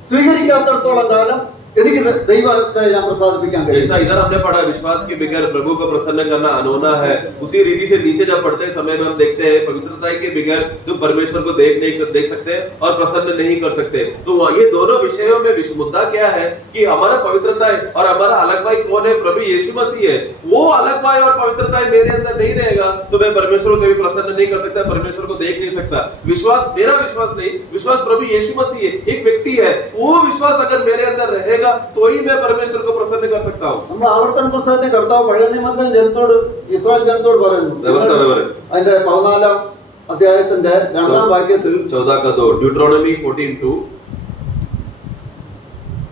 സ്വീകരിക്കാത്തിടത്തോളം കാലം എനിക്ക് ദൈവത്തെ ഞാൻ പ്രസാദിപ്പിക്കാൻ കഴിയും. जैसा इधर हमने पढ़ा विश्वास के बगैर प्रभु को प्रसन्न करना अनहोना है, उसी रीति से नीचे जब पढ़ते समय में हम देखते हैं पवित्रता के बगैर तुम परमेश्वर को देख सकते और प्रसन्न नहीं कर सकते. तो ये दोनों विषयों में मुद्दा क्या है कि हमारा पवित्रता और हमारा अलग भाई कौन है? प्रभु यीशु मसीह है. वो अलग भाई और पवित्रता मेरे अंदर नहीं रहेगा तो मैं परमेश्वर को कभी प्रसन्न नहीं कर सकता, परमेश्वर को देख नहीं सकता. विश्वास मेरा विश्वास नहीं, विश्वास प्रभु यीशु मसीह है, एक व्यक्ति है. वो विश्वास अगर मेरे अंदर रहेगा तो ही मैं परमेश्वर को प्रसन्न कर सकता हूँ. നമ്മൾ ആവർത്തന പുസ്തകത്തിൽ കർത്താവ് പഴയ നിയമത്തിൽ ജനത്തോട് ഇസ്രായേൽ ജനത്തോട് പറയുന്നു. അതിന്റെ 14 അധ്യായത്തിന്റെ 2-ാം വാക്യത്തിൽ 14 ड्यूटरोनॉमी 14:2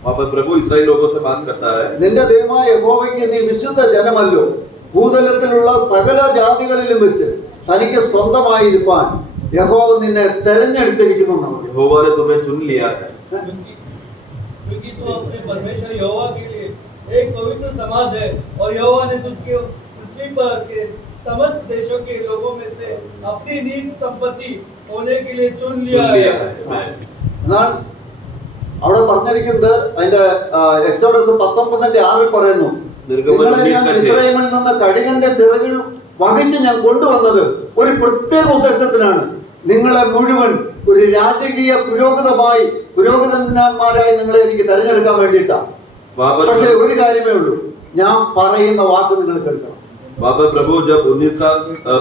वहाँ पर प्रभु इस्राएल लोगों से बात करता है. നിന്റെ ദൈവമായ യഹോവയ്ക്ക് നീ വിശുദ്ധ ജനമല്ലോ, ഭൂതലത്തിലുള്ള സകല ജാതികളിലും വെച്ച് തനിക്ക് സ്വന്തമായിരിക്കാൻ യഹോവ നിന്നെ തെരഞ്ഞെടുത്തിരിക്കുന്നു. यहोवा ने तुम्हें चुन लिया है. क्योंकि तू अपने परमेश्वर यहोवा के लिए एक पवित्र समाज है और यहोवा ने तुझको पृथ्वी पर के समस्त देशों के लोगों में से अपनी निज संपत्ति होने के लिए चुन लिया है. എന്നാൽ അവിടെ പറഞ്ഞിരിക്കുന്നത് അതിന്റെ എക്സോഡസ് 19:6 പറയുന്നു, നിങ്ങളെ ഞാൻ ഇസ്രായേലിൽ നിന്ന് കഴുകന്റെ ചിറകിൽ വഹിച്ച് ഞാൻ കൊണ്ടുവന്നത് ഒരു പ്രത്യേക ഉദ്ദേശത്തിനാണ്, നിങ്ങളെ മുഴുവൻ ഒരു രാജകീയ പുരോഹിതന്മാരായി നിങ്ങളെ എനിക്ക് തെരഞ്ഞെടുക്കാൻ വേണ്ടിയിട്ടാണ്. പക്ഷെ ഒരു കാര്യമേ ഉള്ളൂ, ഞാൻ പറയുന്ന വാക്ക് നിങ്ങൾ കേൾക്കണം. वहाँ पर प्रभु जब 19 का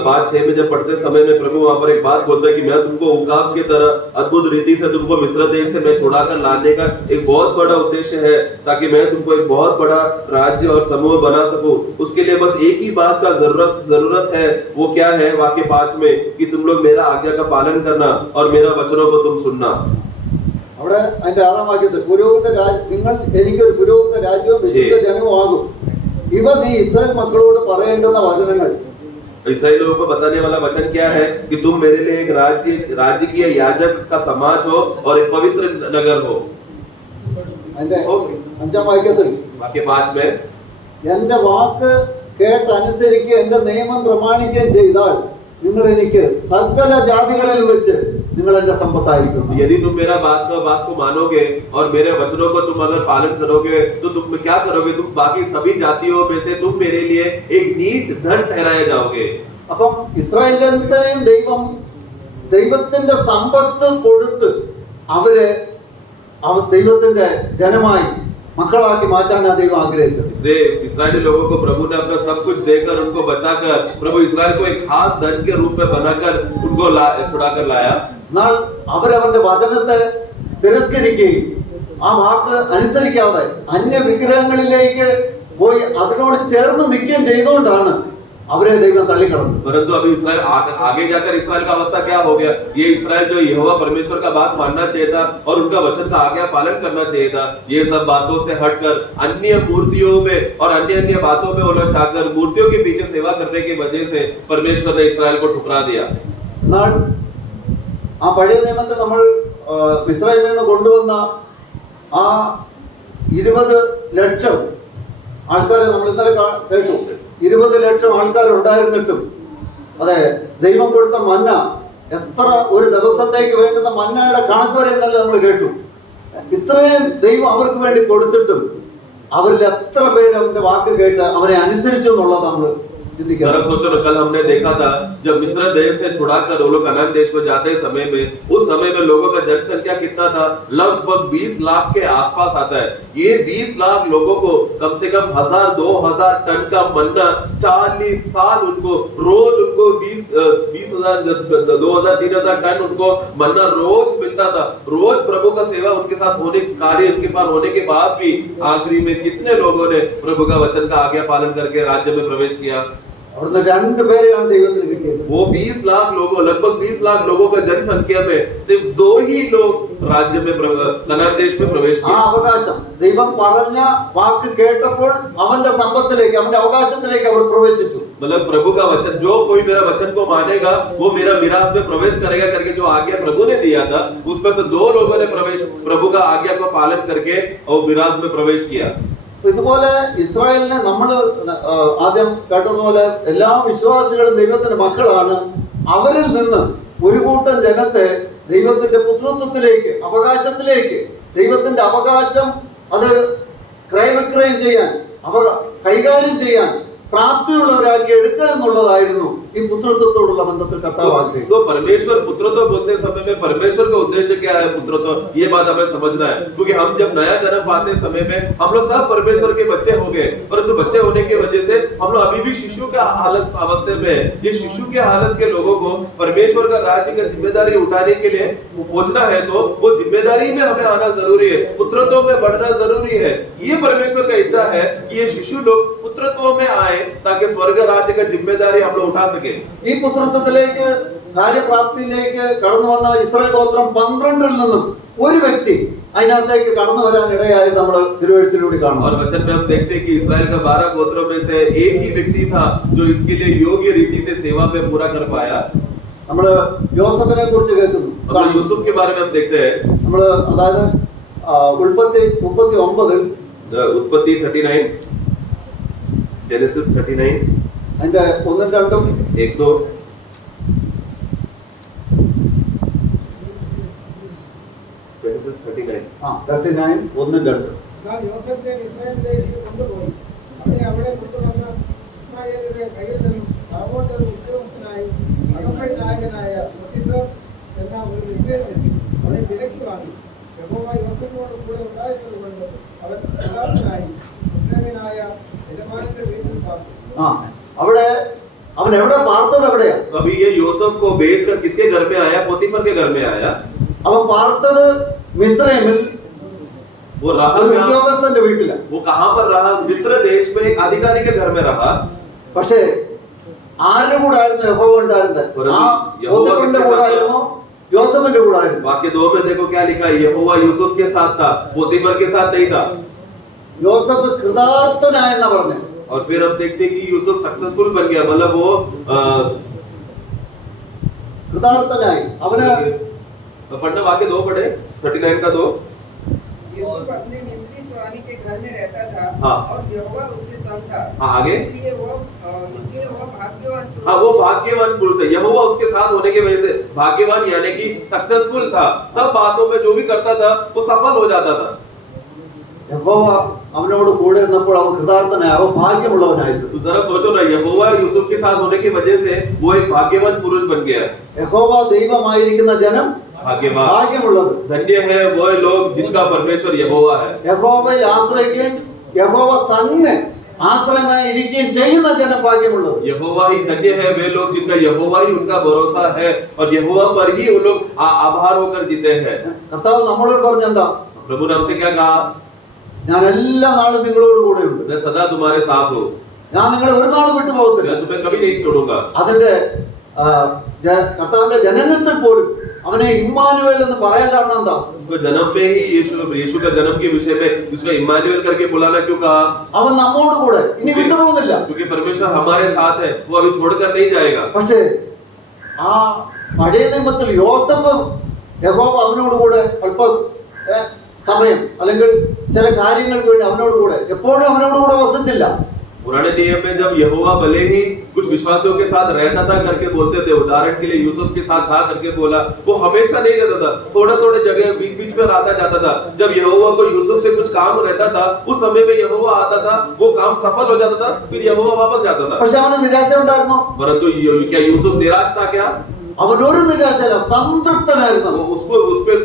5-6 में जब पढ़ते समय में प्रभु वहाँ पर एक बात बोलता है कि मैं तुमको उकाब की तरह अद्भुत रीति से तुमको मिस्र देश से मैं छुड़ाकर लाने का एक बहुत बड़ा उद्देश्य है, ताकि मैं तुमको एक बहुत बड़ा राज्य और समूह बना सकूं. उसके लिए बस एक ही बात का जरूरत है. वो क्या है? वाक्य 5 में कि तुम लोग मेरा आज्ञा का पालन करना और मेरा वचनों को तुम सुनना. അവിടെ അതിന്റെ 6-ാം വാക്യത്തിൽ നിങ്ങൾ എനിക്കൊരു പുരോഹിത രാജ്യവും വിശുദ്ധ ജനവും ആകും. ഇവ നീ ഇസ്രായേൽ മക്കളോട് പറയേണ്ടുന്ന വചനങ്ങൾ. इस्राएल लोगों को बताने वाला वचन क्या है? कि तुम मेरे लिए एक राजकीय याजक का समाज हो और एक पवित्र नगर हो. അതിന്റെ 5-ാം വാക്യത്തിൽ वाक्य 5 में എന്റെ വാക്ക് കേട്ടനുസരിക്കുകയും എന്റെ നിയമം പ്രമാണിക്കുകയും ചെയ്താൽ നിങ്ങൾ എനിക്ക് സകല ജാതികളിൽ വെച്ച് നിങ്ങൾ എന്റെ സമ്പത്തായിരിക്കും. यदि तुम मेरा बात को मानोगे और मेरे वचनों को तुम अगर पालन करोगे तो तुम क्या करोगे? तुम बाकी सभी जातियों में से तुम मेरे लिए एक नीच धन ठहराए जाओगे. അപ്പം ഇസ്രായേലിനെയും ദൈവത്തിന്റെ സമ്പത്ത് കൊടുത്ത് അവരെ ദൈവത്തിന്റെ ജനമായി മക്കളാക്കി മാറ്റാനാണ് ദൈവം ആഗ്രഹിച്ചത്. इसलिए इस्राएली लोगों को प्रभु ने अपना सब कुछ देकर उनको बचाकर प्रभु इस्राएल को एक खास धन के रूप में बनाकर उनको छुड़ाकर लाया. എന്നാൽ അവരവന്റെ വചനത്തെ തിരസ്കരിക്കുകയും ആ വാക്ക് അനുസരിക്കാതെ അന്യ വിഗ്രഹങ്ങളിലേക്ക് പോയി അതിനോട് ചേർന്ന് നിൽക്കുകയും ചെയ്തുകൊണ്ടാണ് അവരെ ദൈവം തള്ളിക്കളഞ്ഞു. परंतु अभी इस्राएल आगे जाकर इस्राएल का अवस्था क्या हो गया? ये इस्राएल जो यहोवा परमेश्वर का बात मानना चाहिए था और उनका वचन का आज्ञा पालन करना चाहिए था, ये सब बातों से हटकर अन्य मूर्तियों में और अन्य बातों में वो लोग जाकर मूर्तियों के पीछे सेवा करने की वजह से परमेश्वर ने इस्राएल को ठुकरा दिया. എന്നാൽ ആ പഴയ നിയമത്തിൽ നമ്മൾ മിസ്രൈമിൽ നിന്ന് കൊണ്ടുവന്ന ആ 20 ലക്ഷം ആൾക്കാരെ നമ്മൾ ഇന്നലെ കേട്ടു. 20 ലക്ഷം ആൾക്കാരുണ്ടായിരുന്നിട്ടും അതെ ദൈവം കൊടുത്ത മന്ന എത്ര ഒരു ദിവസത്തേക്ക് വേണ്ടുന്ന മന്നയുടെ കണക്ക് വരെ എന്നല്ല നമ്മൾ കേട്ടു. ഇത്രയും ദൈവം അവർക്ക് വേണ്ടി കൊടുത്തിട്ടും അവരിൽ എത്ര പേര് അവന്റെ വാക്ക് കേട്ട് അവരെ അനുസരിച്ചു എന്നുള്ളത് നമ്മൾ जरा सोचो ना, कल हमने देखा था जब मिस्र देश से छुड़ाकर वो लोग कनान देश में जाते समय में उस समय में लोगों का जनसंख्या कितना था? लगभग 20 लाख के आसपास आता है. ये 20 लाख लोगों को कम से कम 1000-2000 टन का मन्ना 40 साल उनको रोज उनको 20,000 2000-3000 टन उनको मन्ना रोज मिलता था. रोज प्रभु का सेवा उनके साथ होने कार्य उनके पास होने के बाद भी आखिरी में कितने लोगों ने प्रभु का वचन का आज्ञा पालन करके राज्य में प्रवेश किया? അവിടുന്ന് 2 പേരെയാണ് ദൈവത്തിന് കിട്ടിയത്. वो 20 लाख लोगों लगभग 20 लाख लोगों का जनसंख्या में सिर्फ 2 ही लोग राज्य में कनान देश में प्रवेश किए. ആ അവകാശം ദൈവം പറഞ്ഞ വാക്ക് കേട്ടപ്പോൾ അവന്റെ സമ്പത്തിലേക്ക് അവന്റെ അവകാശത്തിലേക്ക് അവർ പ്രവേശിച്ചു. मतलब प्रभु का वचन, जो कोई मेरा वचन को मानेगा वो मेरा मिरास में प्रवेश करेगा करके जो आज्ञा प्रभु ने दिया था, उसमें से 2 लोगों ने प्रभु का आज्ञा को पालन करके और मिरास में प्रवेश किया। ഇതുപോലെ ഇസ്രായേലിനെ നമ്മൾ ആദ്യം കേട്ടതുപോലെ എല്ലാ വിശ്വാസികളും ദൈവത്തിന്റെ മക്കളാണ്. അവരിൽ നിന്ന് ഒരു കൂട്ടം ജനത്തെ ദൈവത്തിന്റെ പുത്രത്വത്തിലേക്ക്, അവകാശത്തിലേക്ക്, ദൈവത്തിന്റെ അവകാശം അത് ക്രയവിക്രയം ചെയ്യാൻ, കൈകാര്യം ചെയ്യാൻ പ്രാപ്തിയുള്ളവരാക്കി എടുക്കുക എന്നുള്ളതായിരുന്നു ഈ പുത്രത്വത്തോടുള്ള ബന്ധത്തിൽ കർത്താവ് ആഗ്രഹിക്കുന്നത്. तो परमेश्वर पुत्रत्व बोलते समय में परमेश्वर का उद्देश्य क्या है पुत्रत्व, ये बात हमें समझना है। क्योंकि हम जब नया जन्म पाते समय में हम लोग सब परमेश्वर के बच्चे हो गए, परंतु बच्चे होने की वजह से हम लोग अभी भी शिशु का हालत अवस्था में है। ये शिशु के हालत के लोगों को परमेश्वर का राज्य का जिम्मेदारी उठाने के लिए पहुंचना है, तो वो जिम्मेदारी में हमें आना जरूरी है, पुत्रत्व में बढ़ना जरूरी है। ये परमेश्वर का इच्छा है कि ये शिशु लोग पुत्रत्व में आए ताकि स्वर्ग राज्य का जिम्मेदारी हम लोग उठा सके। ഈ പുത്രത്വത്തിലേക്ക്, കാര്യപ്രാപ്തിയിലേക്ക് കടന്നു വന്ന ഇസ്രായേൽ ഗോത്രം 12-ൽ നിന്നും ഒരു വ്യക്തി അതിനകത്തേക്ക് കടന്നു വരാൻ ഇടയായി നമ്മൾ തിരുവെഴുത്തിലൂടെ കാണും. और वचन में हम देखते हैं कि इस्राएल का 12 गोत्रों में से एक ही व्यक्ति था जो इसके लिए योग्य रीति से सेवा में पूरा कर पाया। നമ്മൾ യോസഫിനെ കുറിച്ച് കേൾക്കുന്നു. हम यूसुफ के बारे में हम देखते हैं, നമ്മൾ അതായത് ഉൽപ്പത്തി 39 उत्पत्ति 39, जेनेसिस 39 അതിന്റെ 1-2 1-2 जेनेसिस 39 39 1-2. എന്നാൽ യോസേഫിനെ ഇസ്രായേലിലേക്ക് കൊണ്ടുപോയി അവനെ അവിടെ കൊണ്ടുവന്ന ഇസ്മായേലിന്റെ കയ്യിൽ നിന്നും ഫറവോന്റെ ഉദ്യോഗസ്ഥനായി അകമ്പടി നായകനായ പൊത്തിഫർ എന്ന ഒരു വിശ്വസ്തൻ അവനെ വിലയ്ക്ക് വാങ്ങി. യഹോവ യോസേഫിനോട് കൂടെ ഉണ്ടായിരുന്നതുകൊണ്ട് അവൻ പ്രതാപനായി ഇസ്രായേലിനായ യജമാനന്റെ വീട്ടിൽ പാർത്തു. അവിടെ അവൻ എവിടെ പാർത്തത് എവിടെയാ? अभी ये यूसुफ को बेचकर किसके घर में आया? पोतीफर के घर में आया। അവൻ പാർത്തത് മിസ്രൈമിൽ वो रहा ഒരു ഉദ്യോഗസ്ഥന്റെ വീട്ടിലാണ്. वो कहां पर रहा? मिस्र देश में एक अधिकारी के घर में रहा। പക്ഷേ ആരുടെ കൂടെ ആയിരുന്നു യഹോവ ഉണ്ടായിരുന്നത്? ആ പോത്തിഫറിന്റെ കൂടെ ആയിരുന്നോ യോസഫിന്റെ കൂടെ ആയിരുന്നു? वाक्य 2 में देखो क्या लिखा है, यहोवा यूसुफ के साथ था, पोतीफर के साथ नहीं था। യോസഫ് കൃതാർത്ഥനായെന്നാ പറഞ്ഞത്. और फिर हम देखते हैं कि यूसुफ सक्सेसफुल बन गया, मतलब वो കൃതാർത്ഥനായി. അവന് पढ़ना वाक्य 2 पढ़े 39 का 2। यूसुफ अपने मिस्री स्वामी के घर में रहता था हाँ। और यहोवा उसके संग था। हाँ, आगे? इसलिए वो भाग्यवान पुरुष। हाँ, वो भाग्यवान पुरुष है। यहोवा उसके साथ होने की वजह से भाग्यवान यानी कि सक्सेसफुल था। सब बातों में जो भी करता था वो सफल हो जाता था। യഹോവ അവനോട് കൂടെ ഇരുന്നപ്പോൾ അവൻ കൃതാർത്ഥനായി, അവൻ ഭാഗ്യമുള്ളവനായിരുന്നു. तो जरा सोचो ना, यहोवा यूसुफ के साथ होने की वजह से वो एक भाग्यवान पुरुष बन गया। യഹോവ ദൈവമായിരിക്കുന്ന ജനം भाग्यवान, ഭാഗ്യമുള്ളത്. धन्य है वो लोग जिनका परमेश्वर यहोवा है। യഹോവയിൽ ആശ്രയിക്കുകയും യഹോവ തന്നെ ആശ്രയമായി ഇരിക്കുകയും ചെയ്യുന്ന ജനം ഭാഗ്യമുള്ളത്. यहोवा ही धन्य है वे लोग जिनका यहोवा ही उनका भरोसा है और यहोवा पर ही वो लोग आभार होकर जीते हैं। കർത്താവ് നമ്മളോട് പറഞ്ഞെന്താ? प्रभु ने हमसे क्या कहा? ഞാൻ എല്ലാ നാളും നിങ്ങളോട് കൂടെയുണ്ട്, मैं सदा तुम्हारे साथ हूँ, ഞാൻ നിങ്ങളെ ഒരു നാളും വിട്ടു പോകത്തില്ല. मैं तुम्हें कभी नहीं छोड़ूंगा। അതിന്റെ കർത്താവിന്റെ ജനനത്തിൽ പോലും അവനെ ഇമ്മാനുവേൽ എന്ന് പറയാൻ കാരണം എന്താ? तो जन्म में ही यीशु का जन्म के विषय में उसको इम्मानुएल करके बुलाना क्यों कहा? അവൻ നമ്മോട് കൂടെ ഇനി വിട്ടുപോകുന്നില്ല. क्योंकि परमेश्वर हमारे साथ है, वो अभी छोड़कर नहीं जाएगा। പക്ഷേ ആ പഴയ നിയമത്തിൽ യോസഫ് യഹോവ അവനോട് കൂടെ അല്പ സമയം അല്ലെങ്കിൽ ചില കാര്യങ്ങൾക്ക് വേണ്ടി അവനോട് കൂടെ എപ്പോഴും അവനോട് കൂടെ വസിച്ചില്ല. पुराने नियम में जब यहोवा भले ही कुछ विश्वासियों के साथ रहता था करके बोलते थे, उदाहरण के लिए यूसुफ के साथ था करके बोला, वो हमेशा नहीं रहता था, थोड़ा थोड़ा जगह बीच बीच में आता जाता था। जब यहोवा को यूसुफ से कुछ काम रहता था उस समय में यहोवा आता था, वो काम सफल हो जाता था, फिर यहोवा वापस जाता था। പക്ഷെ അവന് നിരാശ ഉണ്ടായിരുന്നോ? परंतु क्या यूसुफ निराश था क्या? അവൻ ഒരു നിരാശയില്ല, സംതൃപ്തനായിരുന്നു.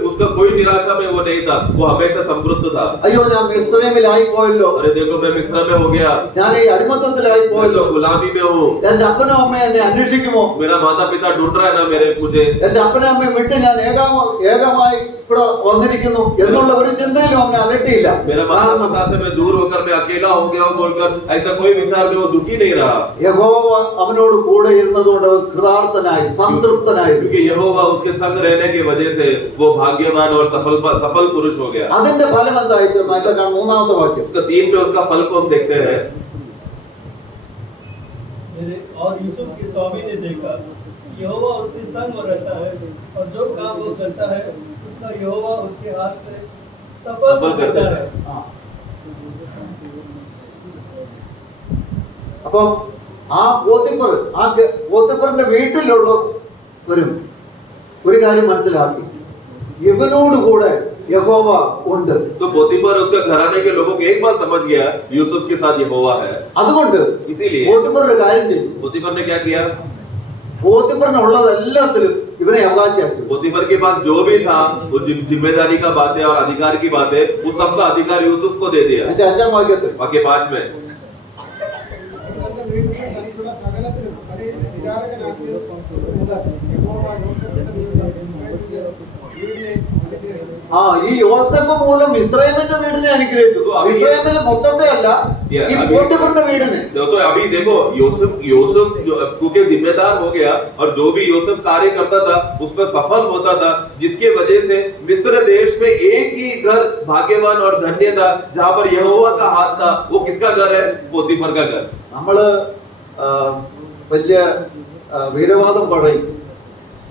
उसका कोई निराशा में वो नहीं था, वो हमेशा समृद्ध था। അയ്യോ, ഞാൻ മിസ്രൈമിലായി പോയല്ലോ, अरे देखो मैं मिस्र में हो गया, ഞാൻ ഈ അടിമത്തത്തിലായി मैं പോയല്ലോ, तो गुलामी में हूँ, എന്റെ അപ്പനും അമ്മയും എന്നെ അന്വേഷിക്കുമോ, मेरा माता पिता ढूंढ रहा है ना मेरे मुझे, എന്റെ അപ്പനും അമ്മയും വിട്ട് ഞാൻ ഏകമായി ഇവിടെ വന്നിരിക്കുന്നു എന്നുള്ള ഒരു ചിന്തയിലും അവനെ അലട്ടിയില്ല. मेरा माता पिता से मैं दूर होकर मैं अकेला हो गया हूँ बोलकर ऐसा कोई विचार में वो दुखी नहीं रहा। യഹോവ അവനോട് കൂടെ ഇരുന്നതുകൊണ്ട് അവൻ കൃതാർത്ഥനായി, സംതൃപ്തനായി. क्योंकि यहोवा उसके संग रहने की वजह से वो भाग्यवान और सफल पुरुष हो गया। അതിന്റെ ഫലം എന്തായിട്ട് മൂന്നാമത്തെ വാക്യം. उसका 3 में उसका फल को हम देखते हैं। और यूसुफ के स्वामी ने देखा, यहोवा उसके संग रहता है और जो काम वो करता है उसका यहोवा उसके हाथ से सफल करता है। ആ. അപ്പം ആ പോത്തിഫറിന്റെ വീട്ടിലുള്ളവരും ഒരു കാര്യം മനസ്സിലാക്കി, ഇവനോട് കൂടെ യഹോവ ഉണ്ട്. तो पोतीफर उसके घराने के लोगों को एक बात समझ गया, यूसुफ के साथ यहोवा है। അതുകൊണ്ട് इसीलिए പോത്തിഫർ ഒരു കാര്യം ചെയ്തു. पोतीफर ने क्या किया? പോത്തിഫറിനുള്ളതെല്ലാത്തിലും इवने अवकाशी पोतीफर के पास जो भी था वो जिम्मेदारी का बात है और अधिकार की बात है, वो सबका अधिकार यूसुफ को दे दिया। अഞ്ചാം വാക്യത്തിൽ वाक्य 5 में അവന്റെ വീട്ടിലെ തനിക്കുള്ള സകലത്തിലും അതേ വിചാരകനാക്കിയ യഹോവ യോസേഫിന്റെ വീടിനെ അനുഗ്രഹിച്ചു. ആ ഈ യോസേഫ് മൂലം ഇസ്രായേലിന്റെ വീടിനെ അനുഗ്രഹിച്ചു. ഇസ്രായേലിന്റെ മൊത്തത്തെ അല്ല, ഈ പോത്തിഫറിന്റെ വീടിനെ. तो अभी देखो यूसुफ क्योंकि जिम्मेदार हो गया और जो भी यूसुफ कार्य करता था उसमें सफल होता था, जिसके वजह से मिस्र देश में एक ही घर भाग्यवान और धन्य था जहां पर यहोवा का हाथ था। वो किसका घर है? पोतीफर का घर। നമ്മള് വലിയ വീരവാദം പറയും,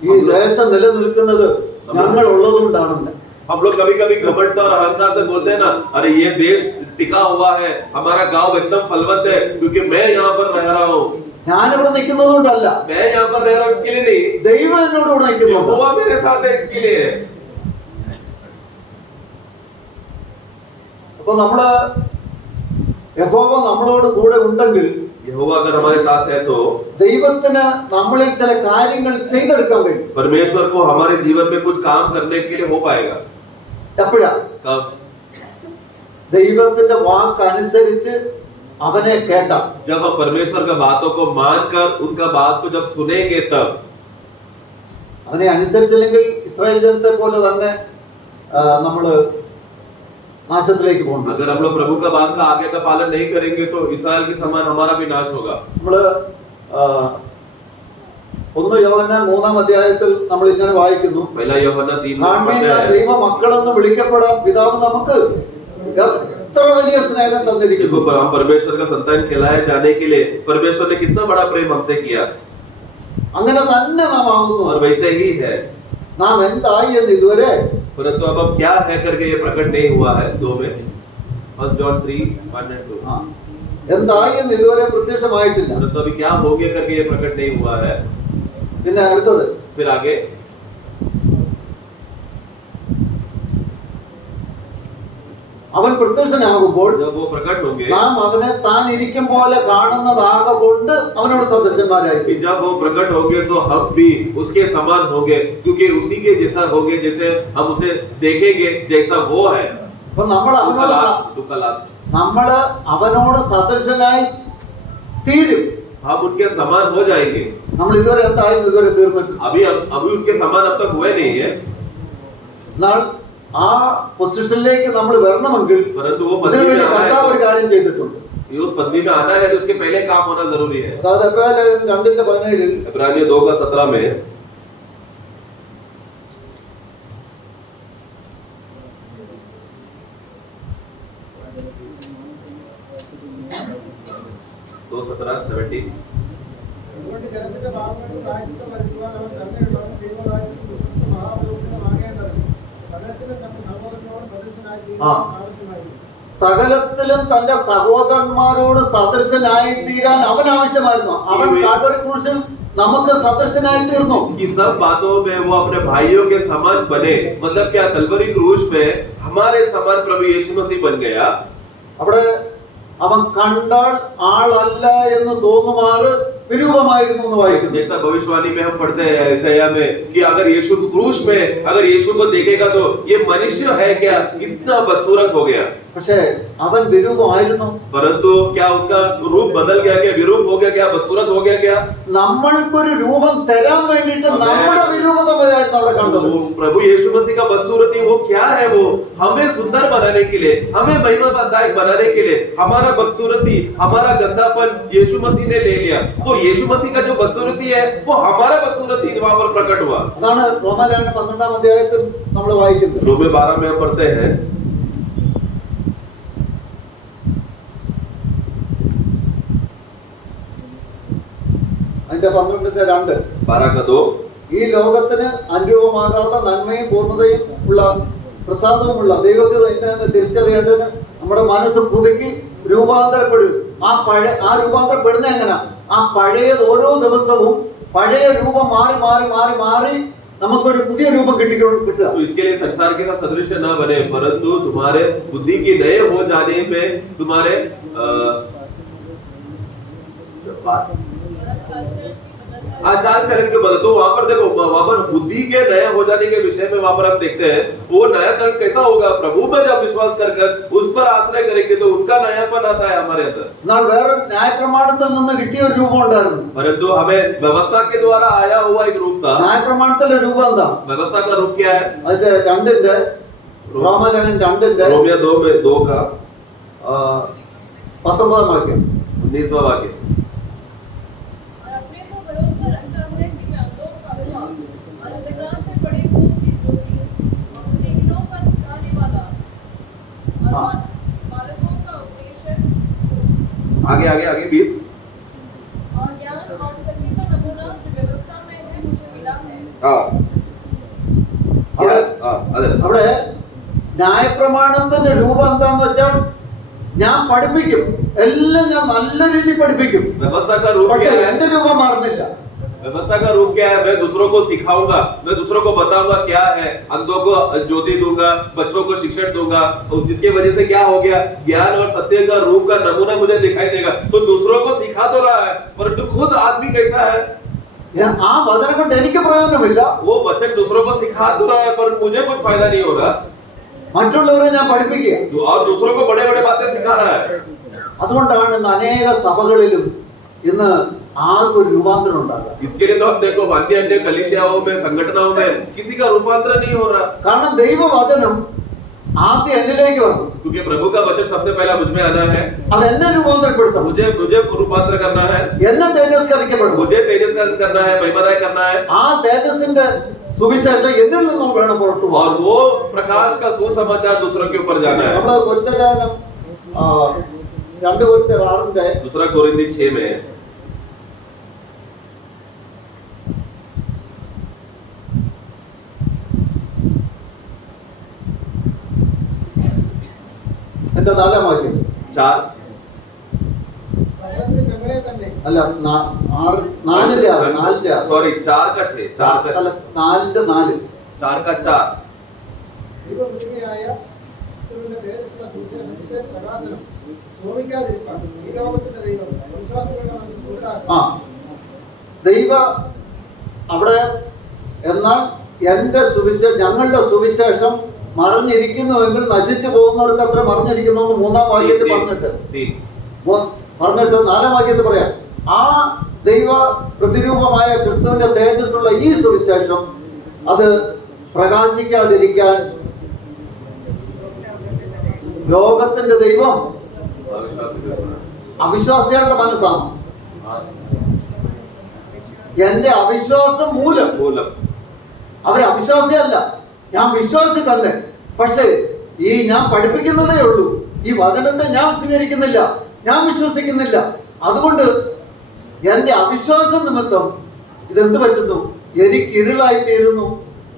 ഈ ദേശം നിലനിൽക്കുന്നത് ഞങ്ങൾ ഉള്ളതുകൊണ്ടാണെന്ന്. हम लोग कभी कभी घमंड और अहंकार से बोलते हैं ना, अरे ये देश टिका हुआ है, हमारा गांव एकदम फलवंत है क्योंकि मैं यहाँ पर रह रहा हूँ। ഞാനിവിടെ നിൽക്കുന്നത് കൊണ്ടല്ല, मैं यहाँ पर रह रहा हूँ इसके लिए नहीं, ദൈവം എന്നോട് കൂടെ നിൽക്കുന്നു. यहोवा मेरे साथ है इसके लिए। അപ്പൊ നമ്മള് യഹോവ നമ്മളോട് കൂടെ ഉണ്ടെങ്കിൽ यहोवा अगर हमारे साथ है तो ദൈവത്തിന് നമ്മളിൽ ചില കാര്യങ്ങൾ ചെയ്തെടുക്കാൻ കഴിയും. परमेश्वर को हमारे जीवन में कुछ काम करने के लिए हो पाएगा। എപ്പോഴാ? कब? ദൈവത്തിന്റെ വാക്കനുസരിച്ച് അവനെ കേട്ട. जब हम परमेश्वर का बातों को मानकर उनका बात को जब सुनेंगे तब। അവനെ അനുസരിച്ചില്ലെങ്കിൽ ഇസ്രായേൽ ജനത്തെ പോലെ തന്നെ നമ്മള് നാശത്തിലേക്ക് പോകും. अगर हम लोग प्रभु का बात का आगे का पालन नहीं करेंगे तो इस्राएल के समान हमारा भी नाश होगा। നമ്മള് 1 യോഹന്നാൻ 3-ാം അധ്യായത്തിൽ നമ്മൾ ഇങ്ങനെ വായിക്കുന്നു, पहला यूहन्ना 3 ദൈവ മക്കളെന്ന് വിളിക്കപ്പെടാൻ പിതാവ് നമുക്ക് എത്ര വലിയ സ്നേഹം തന്നിരിക്കുന്നു. देखो हम परमेश्वर का संतान कहलाए जाने के लिए परमेश्वर ने कितना बड़ा प्रेम हमसे किया, അങ്ങനെ തന്നെ നാം ആകുന്നു. और वैसे ही है। നാം എന്തായി എന്ന് ഇതുവരെ परंतु अब हम क्या है करके ये प्रकट नहीं हुआ है। 2 में 1 जॉन 3:1-2 എന്തായി എന്ന് ഇതുവരെ പ്രത്യക്ഷമായിട്ടില്ല. परंतु अभी क्या हो गया करके ये प्रकट नहीं हुआ है। പിന്നെ അടുത്തത്, फिर आगे അവൻ പ്രത്യക്ഷനാകുമ്പോൾ जब वो प्रकट होंगे, നാം അവനെ താൻ ഇരിക്കും പോലെ കാണുന്നതാകൊണ്ട് അവനോട് സദൃശന്മാരായി. कि जब वो प्रकट होंगे तो हम भी उसके समान होंगे क्योंकि उसी के जैसा होंगे जैसे हम उसे देखेंगे जैसा वो है। അപ്പൊ നമ്മൾ അവനോട് സദൃശനായി തീരും. हम उनके समान हो जाएंगे। നമ്മൾ ഇതുവരെ എന്തായി ഇതുവരെ തീർന്നിട്ടില്ല. अभी उनके समान अब तक हुए नहीं है, എന്നാൽ ആ പൊസിഷനിലേക്ക് നമ്മൾ വരണമെങ്കിൽ परंतु वो അതിനു पदवी में വേണ്ടി आना കർത്താവ് ഒരു है, കാര്യം ചെയ്തിട്ടുണ്ട്. उस पदवी में आना है तो उसके पहले काम होना जरूरी है। അതായത് എബ്രായർ 2:17 इब्रानियों 2:17 में അതുകൊണ്ട് ജനത്തിന്റെ പാപങ്ങൾക്ക് പ്രായശ്ചിത്തം വരുത്തുവാൻ അവൻ തന്നെയുള്ളവൻ ദൈവമായിട്ടും വിശ്വസിച്ച മഹാപുരോഹിതനുമാകേണ്ടത് സകലത്തിലും തന്റെ സഹോദരനോട് സദൃശനായി തീരുവാൻ ആവശ്യമായിരുന്നു. സകലത്തിലും തന്റെ സഹോദരന്മാരോട് സദൃശനായി തീരാൻ അവൻ ആവശ്യമായിരുന്നു. അവൻ കാൽവരി ക്രൂശിൽ നമുക്ക് സദൃശനായി തീർന്നു. कि सब बातों में वो अपने भाइयों के समान बने, मतलब क्या कलवरी क्रूस में हमारे समान प्रभु यीशु मसीह बन गया। അവിടെ അവൻ കണ്ടാൽ ആളല്ല എന്ന് തോന്നുമാറ് विरूपमाയിരുന്നു എന്ന് വായിക്കുന്നു. जैसा भविष्यवाणी में हम पढ़ते हैं यशायाह में कि अगर यीशु को क्रूस में अगर यीशु को देखेगा तो ये मनुष्य है क्या, इतना बदसूरत हो गया। പക്ഷേ അവൻ വിരൂപമായിരുന്നു. परंतु क्या उसका रूप बदल गया क्या, विरूप हो गया क्या, बदसूरत हो गया क्या? നമ്മൾക്കൊരു രൂപം തരാൻ വേണ്ടിയിട്ട് നമ്മുടെ വിരൂപത വരെയായിരുന്നു അവിടെ കണ്ടത്. वो प्रभु यीशु मसीह का बदसूरती वो क्या है, वो हमें सुंदर बनाने के लिए, हमें महिमादायक बनाने के लिए हमारा बदसूरती, हमारा गंदापन यीशु मसीह ने ले लिया। तो यीशु मसीह का जो बदसूरती है वो हमारा बदसूरती वहां पर प्रकट हुआ। അതാണ് റോമാലേഖനം 12-ാം അധ്യായത്തിൽ നമ്മൾ വായിക്കുന്നത്. रोमे 12 में हम पढ़ते हैं അതിന്റെ 12:2 12:2 ഈ ലോകത്തിന് അനുരൂപമാകാത്ത നന്മയും പൂർണ്ണതയും ഉള്ള പ്രസാദവുമുള്ള ദൈവത്തെ എന്നെ തിരിച്ചറിയേണ്ടതിന് നമ്മുടെ മനസ്സ് പുതുക്കി രൂപാന്തരപ്പെടുക. ആ രൂപാന്തരപ്പെടുന്ന എങ്ങനെ? ആ പഴയത് ഓരോ ദിവസവും പഴയ രൂപം മാറി മാറി മാറി മാറി നമുക്കൊരു പുതിയ രൂപം കിട്ടുക. तो इसके लिए संसार के साथ सदृश ना बने, परंतु तुम्हारे बुद्धि के नए हो जाने में तुम्हारे चाल चलन के बदल। तो वहां पर देखो, वहां पर बुद्धि के नए हो जाने के विषय में वहां पर हम देखते हैं वो नयाकरण कैसा होगा। प्रभु में जब विश्वास कर उस पर आश्रय करेंगे तो उनका नयापन आता है हमारे अंदर। എന്നാൽ വേറെ ന്യായപ്രമാണത്തിൽ നിന്ന് കിട്ടിയ ഒരു രൂപം ഉണ്ടായിരുന്നു. परंतु हमें व्यवस्था के द्वारा आया हुआ एक रूप था। ന്യായപ്രമാണത്തിലെ രൂപം എന്താ? व्यवस्था का रूप क्या है? അതിന്റെ 2 റോമാലേഖനം 2 रोमियो 2 का 19 वाक्യം. 19वां वाक्य। और अपने को भरोसा रखता है कि मैं अंधों का विभाग और अंधकार में पड़े हुओं की ज्योति और बुद्धिहीनों का सिखाने वाला और बालकों का उपदेशक आगे आगे आगे 20। और ज्ञान और सत्य का नमूना जो व्यवस्था में है मुझे मिला है। അവിടെ ന്യായപ്രമാണത്തിന്റെ രൂപം എന്താന്ന് വെച്ചാൽ ഞാൻ പഠിപ്പിക്കും, എല്ലാം ഞാൻ നല്ല രീതിയിൽ പഠിപ്പിക്കും. व्यवस्था का रूप പക്ഷെ क्या है? എന്റെ രൂപം മാറുന്നില്ല. व्यवस्था का रूप क्या है? मैं दूसरों को सिखाऊंगा, मैं दूसरों को बताऊंगा क्या है, अंधों को ज्योति दूंगा, बच्चों को शिक्षण दूंगा, जिसकी वजह से क्या हो गया, ज्ञान और सत्य का रूप का नमूना मुझे दिखाई देगा। तो दूसरों को सिखा तो रहा है, परंतु खुद आदमी कैसा है? ആ വചനം കൊണ്ട് എനിക്ക് പ്രയോജനമില്ല. वो बच्चे दूसरों को सिखा तो रहा है, पर मुझे कुछ फायदा नहीं हो रहा। മറ്റുള്ളവരെ ഞാൻ പഠിപ്പിക്കുക. और दूसरों को बड़े बड़े बातें सिखा रहा है। അതുകൊണ്ടാണ് ഇന്ന് അനേക സഭകളിലും ഇന്ന് ആർക്കും ഒരു രൂപാന്തരം ഉണ്ടാകുക. इसके लिए तो हम देखो अन्य अन्य कलीसियाओं में, संगठनों में किसी का रूपांतरण नहीं हो रहा, കാരണം ദൈവവചനം ആദ്യം എന്നിലേക്ക് വന്നു. क्योंकि प्रभु का वचन सबसे पहला मुझ में आना है। അത് എന്നെ രൂപാന്തരപ്പെടുത്തണം, मुझे रूपांतर करना है, എന്നെ തേജസ്കരിക്കപ്പെടണം. मुझे तेजस्करण करना है, महिमादाय करना है। ആ തേജസ്സിന്റെ സുവിശേഷം എന്നിൽ നിന്നും വേണം പുറത്തു പോകാൻ. और वो प्रकाश का सुसमाचार दूसरों के ऊपर जाना है। നമ്മള് കൊരിന്ത്യലേഖനം 2 കൊരിന്ത്യർ 6 दूसरा कोरिन्थी 6 में എന്റെ 4 വാക്യം 4 സകലത്തിൽ ഞങ്ങളെ തന്നെ അല്ല 4 सॉरी 4 का 6 4 का അല്ല 4 4 का 4 ദൈവമഹിമയായ ക്രിസ്തുവിന്റെ തേജസ്സുള്ള സുവിശേഷത്തിന്റെ പ്രകാശനം ശോഭിക്കാതിരിക്കാൻ ഈ ലോകത്തിന്റെ ദൈവം വിശ്വാസികളുടെ മനസ്സിൽ ഉണ്ടാക്കും. ആ ദൈവ അവിടെ എന്നാൽ എന്റെ സുവിശേഷം, ഞങ്ങളുടെ സുവിശേഷം മറഞ്ഞിരിക്കുന്നുവെങ്കിൽ നശിച്ചു പോകുന്നവർക്ക് അത്ര മറഞ്ഞിരിക്കുന്നു എന്ന് 3-ാം വാക്യത്തിൽ പറഞ്ഞിട്ട് 4-ാം വാക്യത്തിൽ പറയാം. ആ ദൈവ പ്രതിരൂപമായ ക്രിസ്തുവിന്റെ തേജസ്സുള്ള ഈ സുവിശേഷം അത് പ്രകാശിക്കാതിരിക്കാൻ ലോകത്തിന്റെ ദൈവം അവിശ്വാസികളുടെ മനസ്സാണ്. എന്റെ അവിശ്വാസം മൂലം അവർ അവിശ്വാസിയല്ല, ഞാൻ വിശ്വാസി തന്നെ. പക്ഷേ ഈ ഞാൻ പഠിപ്പിക്കുന്നതേ ഉള്ളൂ, ഈ വചനത്തെ ഞാൻ സ്വീകരിക്കുന്നില്ല, ഞാൻ വിശ്വസിക്കുന്നില്ല. അതുകൊണ്ട് എന്റെ അവിശ്വാസം നിമിത്തം ഇതെന്ത് പറ്റുന്നു? എനിക്ക് ഇരുളായിത്തീരുന്നു,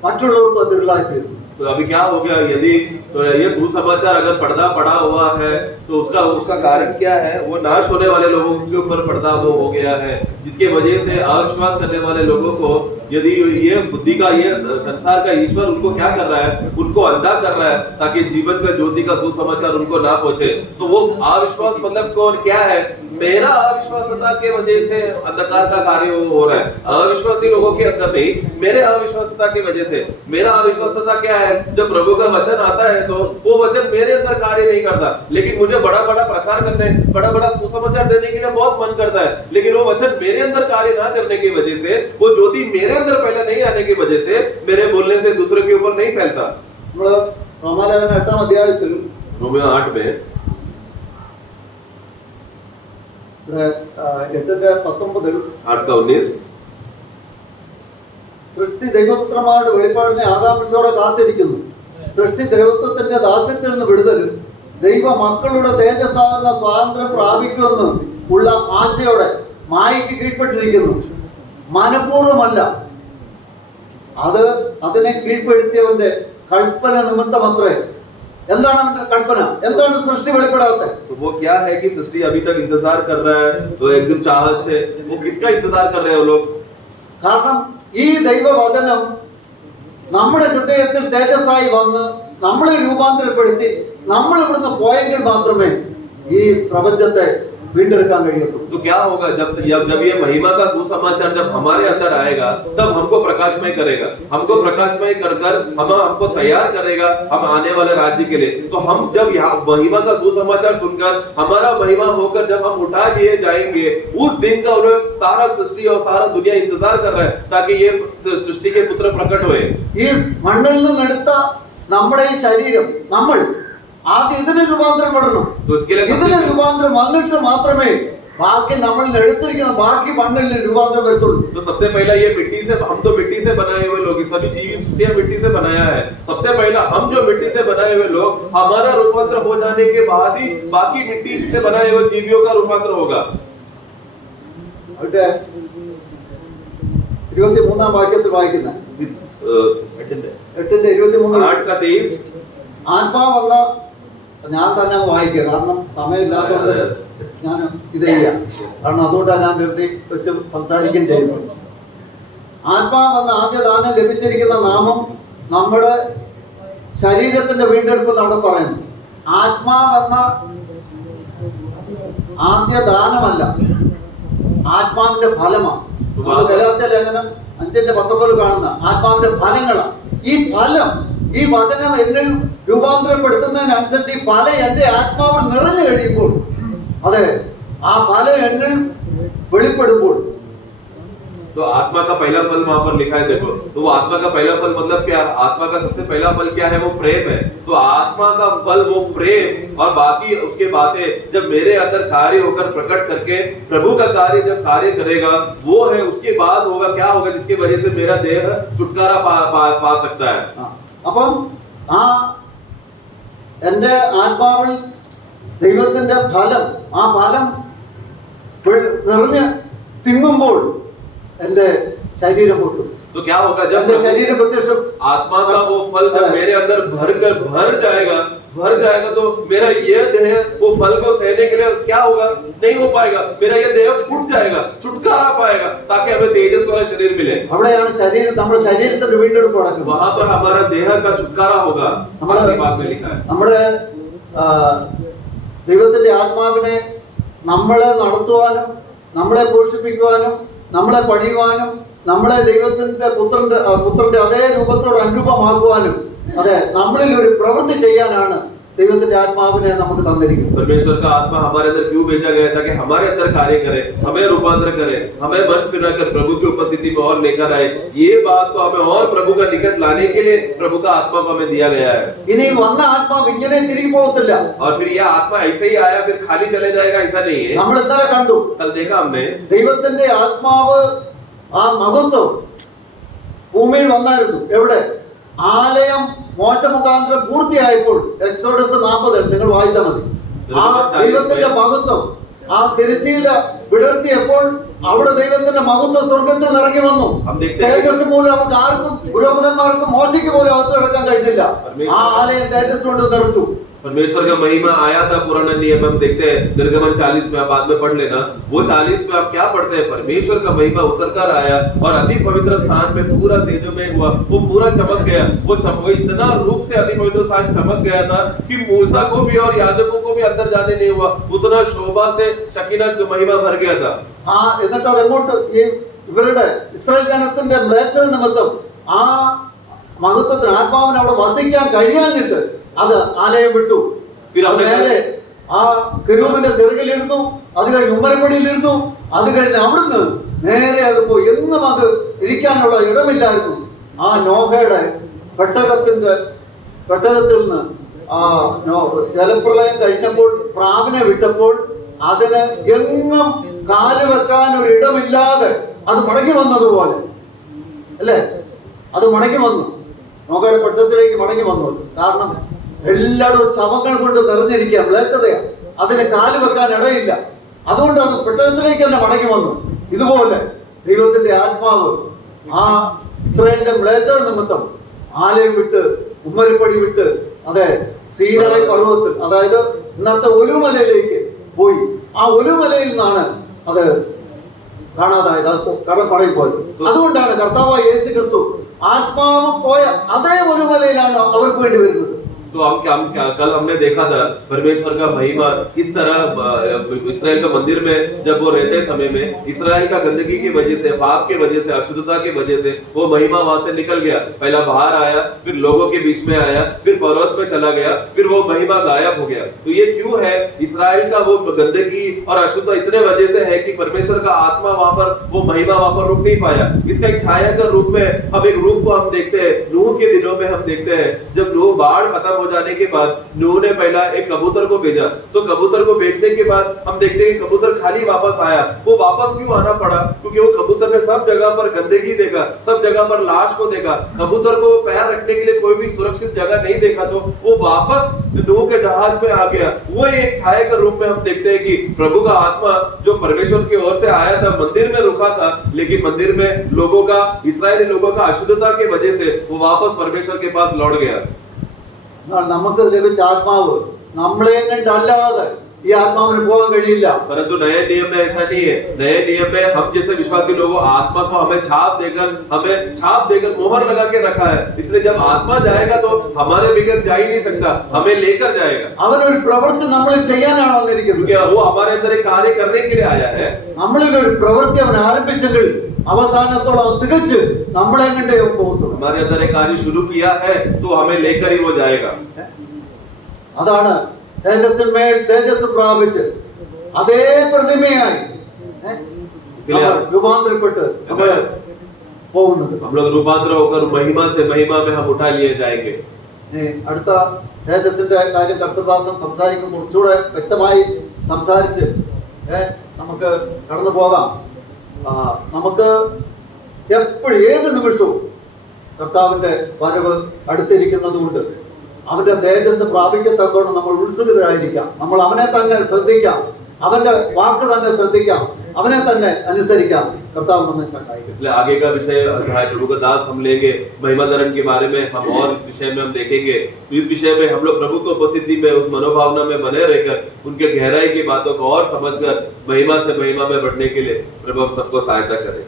മറ്റുള്ളവർക്കും അത് ഇരുളായിത്തീരുന്നു. तो अभी क्या हो गया? यदि तो ये सुसमाचार अगर पर्दा पड़ा हुआ है तो उसका कारण क्या है? वो नाश होने वाले लोगों के ऊपर पर्दा वो हो गया है, जिसके वजह से अविश्वास करने वाले लोगों को यदि ये बुद्धि का ये संसार का ईश्वर उनको क्या कर रहा है? उनको अंधा कर रहा है ताकि जीवन का ज्योति का सुसमाचार उनको ना पहुंचे। तो वो अविश्वास मतलब कौन क्या है? मेरा अविश्वासता के वजह से अंधकार का कार्य हो रहा है। अविश्वासी लोगों के अंदर नहीं, मेरे अविश्वासता की वजह से। मेरा अविश्वासता क्या है? जब प्रभु का वचन आता है तो वो वचन मेरे अंदर कार्य नहीं करता, लेकिन मुझे बड़ा बड़ा प्रचार करने, बड़ा बड़ा सुसमाचार देने के लिए बहुत मन करता है, लेकिन वो वचन मेरे अंदर कार्य ना करने की वजह से, वो ज्योति मेरे अंदर पहले नहीं आने की वजह से मेरे बोलने से दूसरे के ऊपर नहीं फैलता। നമ്മള് റോമാലേഖനം 8-ാം അധ്യായത്തിൽ रोमियो 8 में 8:19 8 का 19 സൃഷ്ടി ദൈവപുത്രന്മാരുടെ വെളിപ്പാടിനെ ആകാംക്ഷയോടെ കാത്തിരിക്കുന്നു. സൃഷ്ടി ദൈവത്വത്തിന്റെ ദാസ്യത്തിൽ നിന്ന് വിടുതലും ദൈവ മക്കളുടെ തേജസ്സാകുന്ന സ്വാതന്ത്ര്യം പ്രാപിക്കുമെന്ന് ഉള്ള ആശയോടെ മായയ്ക്ക് കീഴ്പ്പെട്ടിരിക്കുന്നു. മനഃപൂർവ്വമല്ല, അതിനെ കീഴ്പ്പെടുത്തിയവന്റെ കൽപ്പന നിമിത്തമത്രേ. എന്താണ് അവന്റെ കൽപ്പന? എന്താണ് സൃഷ്ടി വെളിപ്പെടാത്ത? तो वो क्या है कि सृष्टि अभी तक इंतजार कर रहा है, तो एकदम चाहत से वो किसका इंतजार कर रहे हैं वो लोग? കാരണം ഈ ദൈവവചനം നമ്മുടെ ഹൃദയത്തിൽ തേജസ്സായി വന്ന് നമ്മളെ രൂപാന്തരപ്പെടുത്തി നമ്മൾ ഇവിടുന്ന് പോയെങ്കിൽ മാത്രമേ ഈ പ്രപഞ്ചത്തെ വീണ്ടെടുക്കാൻ കഴിയുള്ളൂ. तो क्या होगा जब ये महिमा का सुसमाचार जब हमारे अंदर आएगा, तब हमको प्रकाशमय करेगा, हमको प्रकाशमय कर कर हमको तैयार करेगा हम आने वाले राज्य के लिए. तो हम जब यहाँ महिमा का सुसमाचार सुनकर हमारा महिमा होकर जब हम उठा दिए जाएंगे, उस दिन का सारा सृष्टि और सारा दुनिया इंतजार कर रहा है ताकि ये सृष्टि के पुत्र प्रकट हुए. ഈ മണ്ണിൽ നിന്നെടുത്ത നമ്മുടെ ഈ ശരീരം നമ്മൾ ആദ്യം ഇതിന് രൂപാന്തരപ്പെടണം. ഇതിന് രൂപാന്തരം വന്നിട്ട് മാത്രമേ ബാക്കി നമ്മളിൽ എടുത്തിരിക്കുന്ന ബാക്കി മണ്ണിൽ രൂപാന്തരം വരത്തുള്ളൂ. तो सबसे पहला ये मिट्टी से, हम तो मिट्टी से बनाए हुए लोग, सभी जीवित सृष्टियां मिट्टी से बनाया है. सबसे पहला हम जो मिट्टी से बनाए हुए लोग, हमारा रूपांतर हो जाने के बाद ही बाकी मिट्टी से बनाए हुए जीवियों का रूपांतर होगा. 23 വാക്യത്തിൽ വായിക്കുന്ന 8:23 8 का 23 ആത്മാവെന്ന ഞാൻ തന്നെ വായിക്കുക, കാരണം സമയമില്ലാത്തതുകൊണ്ട് ഞാൻ ഇത് ചെയ്യാം. കാരണം അതുകൊണ്ടാണ് ഞാൻ നിർത്തി വെച്ച് സംസാരിക്കുകയും ചെയ്യുന്നത്. ആത്മാവെന്ന ആദ്യ ദാനം ലഭിച്ചിരിക്കുന്ന നാമം നമ്മുടെ ശരീരത്തിന്റെ വീണ്ടെടുപ്പ് അവിടെ പറയുന്നു. ആത്മാവെന്ന ആദ്യ ദാനമല്ല, ആത്മാവിന്റെ ഫലമാണ്. നമ്മൾ ഗലാത്യ ലേഖനം 5:19 കാണുന്ന ആത്മാവിന്റെ ഫലങ്ങളാണ്. ഈ ഫലം, ഈ വചനം എന്നിൽ രൂപാന്തരപ്പെടുത്തുന്നതിനനുസരിച്ച് ഈ ഫലം എന്റെ ആത്മാവിൽ നിറഞ്ഞു കഴിയുമ്പോൾ, അതെ, ആ ഫലം എന്നിൽ വെളിപ്പെടുമ്പോൾ, तो आत्मा का पहला फल वहां पर लिखा है. देखो, तो वो आत्मा का पहला फल मतलब क्या? आत्मा का सबसे पहला फल क्या है? वो प्रेम है. तो आत्मा का फल वो प्रेम, और बाकी उसके बातें जब मेरे अंदर कार्य होकर प्रकट करके प्रभु का कार्य जब कार्य करेगा, वो है. उसके बाद होगा क्या होगा, जिसकी वजह से मेरा देह छुटकारा पा सकता है. അപ്പം ആ എൻ്റെ ആത്മാവിൽ ദൈവത്തിന്റെ ഫലം, ആ ഫലം നിറഞ്ഞ് തിങ്ങുമ്പോൾ എന്റെ ശരീരം പൊട്ടും. तो क्या होगा जब എന്റെ ശരീരം പ്രത്യക്ഷം आत्मा का वो फल जब मेरे अंदर भर जाएगा, तो मेरा ये देह वो फल को सहने के लिए क्या होगा? नहीं हो पाएगा. मेरा ये देह फूट जाएगा, छुटकारा पाएगा, ताकि हमें तेजस वाला शरीर मिले. അവിടെയാണ് ശരീരം, നമ്മുടെ ശരീരത്തിന്റെ വീണ്ടെടുപ്പ് നടക്കുന്നത്. वहां पर हमारा देह का छुटकारा होगा. हमारी बात में लिखा है. നമ്മുടെ ദൈവത്തിന്റെ ആത്മാവിനെ നമ്മളെ നടത്തുവാനും നമ്മളെ പോഷിപ്പിക്കുവാനും നമ്മളെ പണിയുവാനും നമ്മളെ ദൈവത്തിന്റെ പുത്രന്റെ അതേ രൂപത്തോട് അനുരൂപമാക്കുവാനും, അതെ, നമ്മളിൽ ഒരു പ്രവൃത്തി ചെയ്യാനാണ് ദൈവത്തിന്റെ ആത്മാവിനെ നമുക്ക് തന്നിരിക്കുന്നത്. परमेश्वर का आत्मा हमारे अंदर क्यों भेजा गया? ताकि हमारे अंदर कार्य करे, हमें रूपांतर करे, हमें मन फिरा कर प्रभु की उपस्थिति में और लेकर आए. ये बात को हमें और प्रभु का निकट लाने के लिए प्रभु का आत्मा को हमें दिया गया है. ഇനി വന്ന ആത്മാവ് ഇങ്ങനെ തിരികെ പോകത്തില്ല. और फिर यह आत्मा ऐसे ही आया फिर खाली चले जाएगा, ऐसा नहीं है. നമ്മൾ ഇന്നലെ കണ്ടു, कल देखा हमने ദൈവത്തിന്റെ ആത്മാവ്, ആ മഹത്വം ഭൂമിയിൽ വന്നായിരുന്നു. എവിടെ? ആലയം മോശ മുഖാന്തരം പൂർത്തിയായപ്പോൾ, എക്സോഡസ് 40 നിങ്ങൾ വായിച്ചാൽ മതി. ആ ദൈവത്തിന്റെ മഹത്വം ആ തിരശ്ശീല വിടർത്തിയപ്പോൾ അവിടെ ദൈവത്തിന്റെ മഹത്വം സ്വർഗത്തിൽ ഇറങ്ങി വന്നു. തേജസ് മൂലം അവർക്ക് ആർക്കും, പുരോഹിതന്മാർക്കും മോശയ്ക്ക് പോലും അകത്ത് കിടക്കാൻ കഴിഞ്ഞില്ല. ആ ആലയം തേജസ് കൊണ്ട് നിറച്ചു. परमेश्वर का महिमा आया था. पुराना नियम हम देखते हैं निर्गमन 40 में, आप बाद में पढ़ लेना. वो 40 में आप क्या पढ़ते हैं? परमेश्वर का महिमा उतर कर आया और अति पवित्र स्थान में पूरा तेजोमय हुआ, वो पूरा चमक गया. वो इतना रूप से अति पवित्र स्थान चमक गया था कि मूसा को भी और याजकों को भी अंदर जाने नहीं हुआ. उतना शोभा से शकीना महिमा भर गया था. ആ എന്നിട്ട് അത് എങ്ങോട്ട്? ഈ ഇവരുടെ ഇസ്രായേൽ ജനത്തിന്റെ മ്ലേച്ഛത നിമിത്തം ആ മഹത്വത്തിന്, ആത്മാവിന് അവിടെ വസിക്കാൻ കഴിയാഞ്ഞിട്ട് അത് ആലയം വിട്ടു. നേരെ ആ കെരൂബിന്റെ ചെറുകിലിരുന്നു, അത് കഴിഞ്ഞ് ഉമ്മരപ്പടിയിലിരുന്നു, അത് കഴിഞ്ഞ് അവിടുന്ന് നേരെ അത് പോയി. എന്നും അത് ഇരിക്കാനുള്ള ഇടമില്ലായിരുന്നു. ആ നോഹയുടെ പെട്ടകത്തിൽ നിന്ന് ആ ജലപ്രളയം കഴിഞ്ഞപ്പോൾ പ്രാവിനെ വിട്ടപ്പോൾ അതിന് എങ്ങും കാല് വെക്കാൻ ഒരു ഇടമില്ലാതെ അത് മടങ്ങി വന്നതുപോലെ, അല്ലേ? അത് മടങ്ങി വന്നു, നോക്കയുടെ പെട്ടകത്തിലേക്ക് മടങ്ങി വന്നു. കാരണം എല്ലായിടും ശവങ്ങൾ കൊണ്ട് നിറഞ്ഞിരിക്കുക, മ്ലേച്ഛതയാണ്. അതിന് കാല് വെക്കാൻ ഇടയില്ല. അതുകൊണ്ട് അത് പെട്ടകത്തിലേക്ക് തന്നെ മടങ്ങി വന്നു. ഇതുപോലെ ദൈവത്തിന്റെ ആത്മാവ് ആ ഇസ്രായേലിന്റെ മ്ലേച്ഛത നിമിത്തം ആലയം വിട്ട് ഉമ്മരിപ്പടി വിട്ട് അതെ സീനായി പർവ്വതത്തിൽ അതായത് ഇന്നത്തെ ഒലുമലയിലേക്ക് പോയി. ആ ഒലുമലയിൽ നിന്നാണ് അത് കാണാതായത്, അത് കടപ്പടയിൽ പോയത്. അതുകൊണ്ടാണ് കർത്താവായ യേശു ക്രിസ്തു ആത്മാവ് പോയ അതേ ഒലുമലയിലാണ് അവർക്ക് വേണ്ടി വരുന്നത്. तो कल हमने देखा था परमेश्वर का महिमा किस तरह इस्राएल का मंदिर में जब वो रहते समय में इस्राएल का गंदगी की वजह से, पाप की वजह से, अशुद्धता की वजह से वो महिमा वहां से निकल गया। पहला बाहर आया, फिर लोगों के बीच में आया, फिर पर्वत में चला गया, फिर वो महिमा गायब हो गया। तो ये क्यों है? इस्राएल का वो गंदगी और अशुद्धता इतने वजह से है कि परमेश्वर का आत्मा वहां पर, वो महिमा वहां पर रुक नहीं पाया। इसका एक छाया के रूप में हम एक रूप को हम देखते हैं नूह के दिनों में। हम देखते हैं जब नूह बाढ़ खत्म हो जाने के बाद नूह ने पहला एक कबूतर को भेजा, तो कबूतर को भेजने के बाद हम देखते हैं कि कबूतर खाली वापस आया। वो वापस क्यों आना पड़ा? क्योंकि वो कबूतर ने सब जगह पर गंदगी देखा, सब जगह पर लाश को देखा, कबूतर को पैर रखने के लिए कोई भी सुरक्षित जगह नहीं देखा, तो वो वापस नूह के जहाज में आ गया। वो एक छाया के रूप में हम देखते हैं कि प्रभु का आत्मा जो परमेश्वर की ओर से आया था, मंदिर में रुका था, लेकिन मंदिर में लोगों का, इस्राएली लोगों का अशुद्धता की वजह से वो वापस परमेश्वर के पास लौट गया। നമുക്ക് ലഭിച്ച ആത്മാവ് നമ്മളെ കണ്ടല്ലാതെ ഈ ആത്മാവിന് പോകാൻ കഴിയില്ല. परंतु नए नियम में ऐसा नहीं है। नए नियम में हम जैसे विश्वासी लोगों आत्मा को हमें छाप देकर मोहर लगा के रखा है। इसलिए जब आत्मा जाएगा तो हमारे बिगड़ जा ही नहीं सकता, हमें लेकर जाएगा। അവനൊരു പ്രവൃത്തി നമ്മൾ ചെയ്യാനാണ് വന്നിരിക്കുന്നത്. क्योंकि वो हमारे अंदर एक कार्य करने के लिए आया है। നമ്മളിൽ ഒരു പ്രവൃത്തി അവൻ ആരംഭിച്ചെങ്കിൽ അവസാനത്തോളം തികച്ച് നമ്മളെ കണ്ടേ പോകത്തുള്ളൂ. हमारे अंदर एक कार्य शुरू किया है तो हमें लेकर ही वो जाएगा। അതാണ് തേജസ്സിന്മേൽ തേജസ് പ്രാപിച്ച് അതേ പ്രതിമയായി നമ്മൾ രൂപാന്തരപ്പെട്ട് നമ്മൾ പോകുന്നത്. हम लोग रूपांतर होकर महिमा से महिमा में हम उठा लिए जाएंगे। അടുത്ത തേജസ്സിന്റെ കാര്യം കർത്തദാസൻ സംസാരിക്കും, കുറച്ചുകൂടെ വ്യക്തമായി സംസാരിച്ച് നമുക്ക് കടന്നു പോകാം. നമുക്ക് എപ്പോഴും ഏത് നിമിഷവും കർത്താവിന്റെ വരവ് അടുത്തിരിക്കുന്നത് കൊണ്ട് അവന്റെ തേജസ് പ്രാപിക്കത്തക്കോണം നമ്മൾ ഉത്സുകരായിരിക്കാം. നമ്മൾ അവനെ തന്നെ ശ്രദ്ധിക്കാം, അവന്റെ വാക്ക് തന്നെ ശ്രദ്ധിക്കാം, അവനെ തന്നെ അനുസരിക്കാം. കർത്താവ് നമ്മെ സഹായിക്കും. इसलिए आगे का विषय प्रभु का दास हम लेंगे महिमा धरण के बारे में, हम और इस विषय में हम देखेंगे। तो इस विषय में हम लोग प्रभु की उपस्थिति में उस मनोभावना में बने रहकर उनके गहराई की बातों को और समझकर महिमा से महिमा में बढ़ने के लिए प्रभु सबको सहायता करें।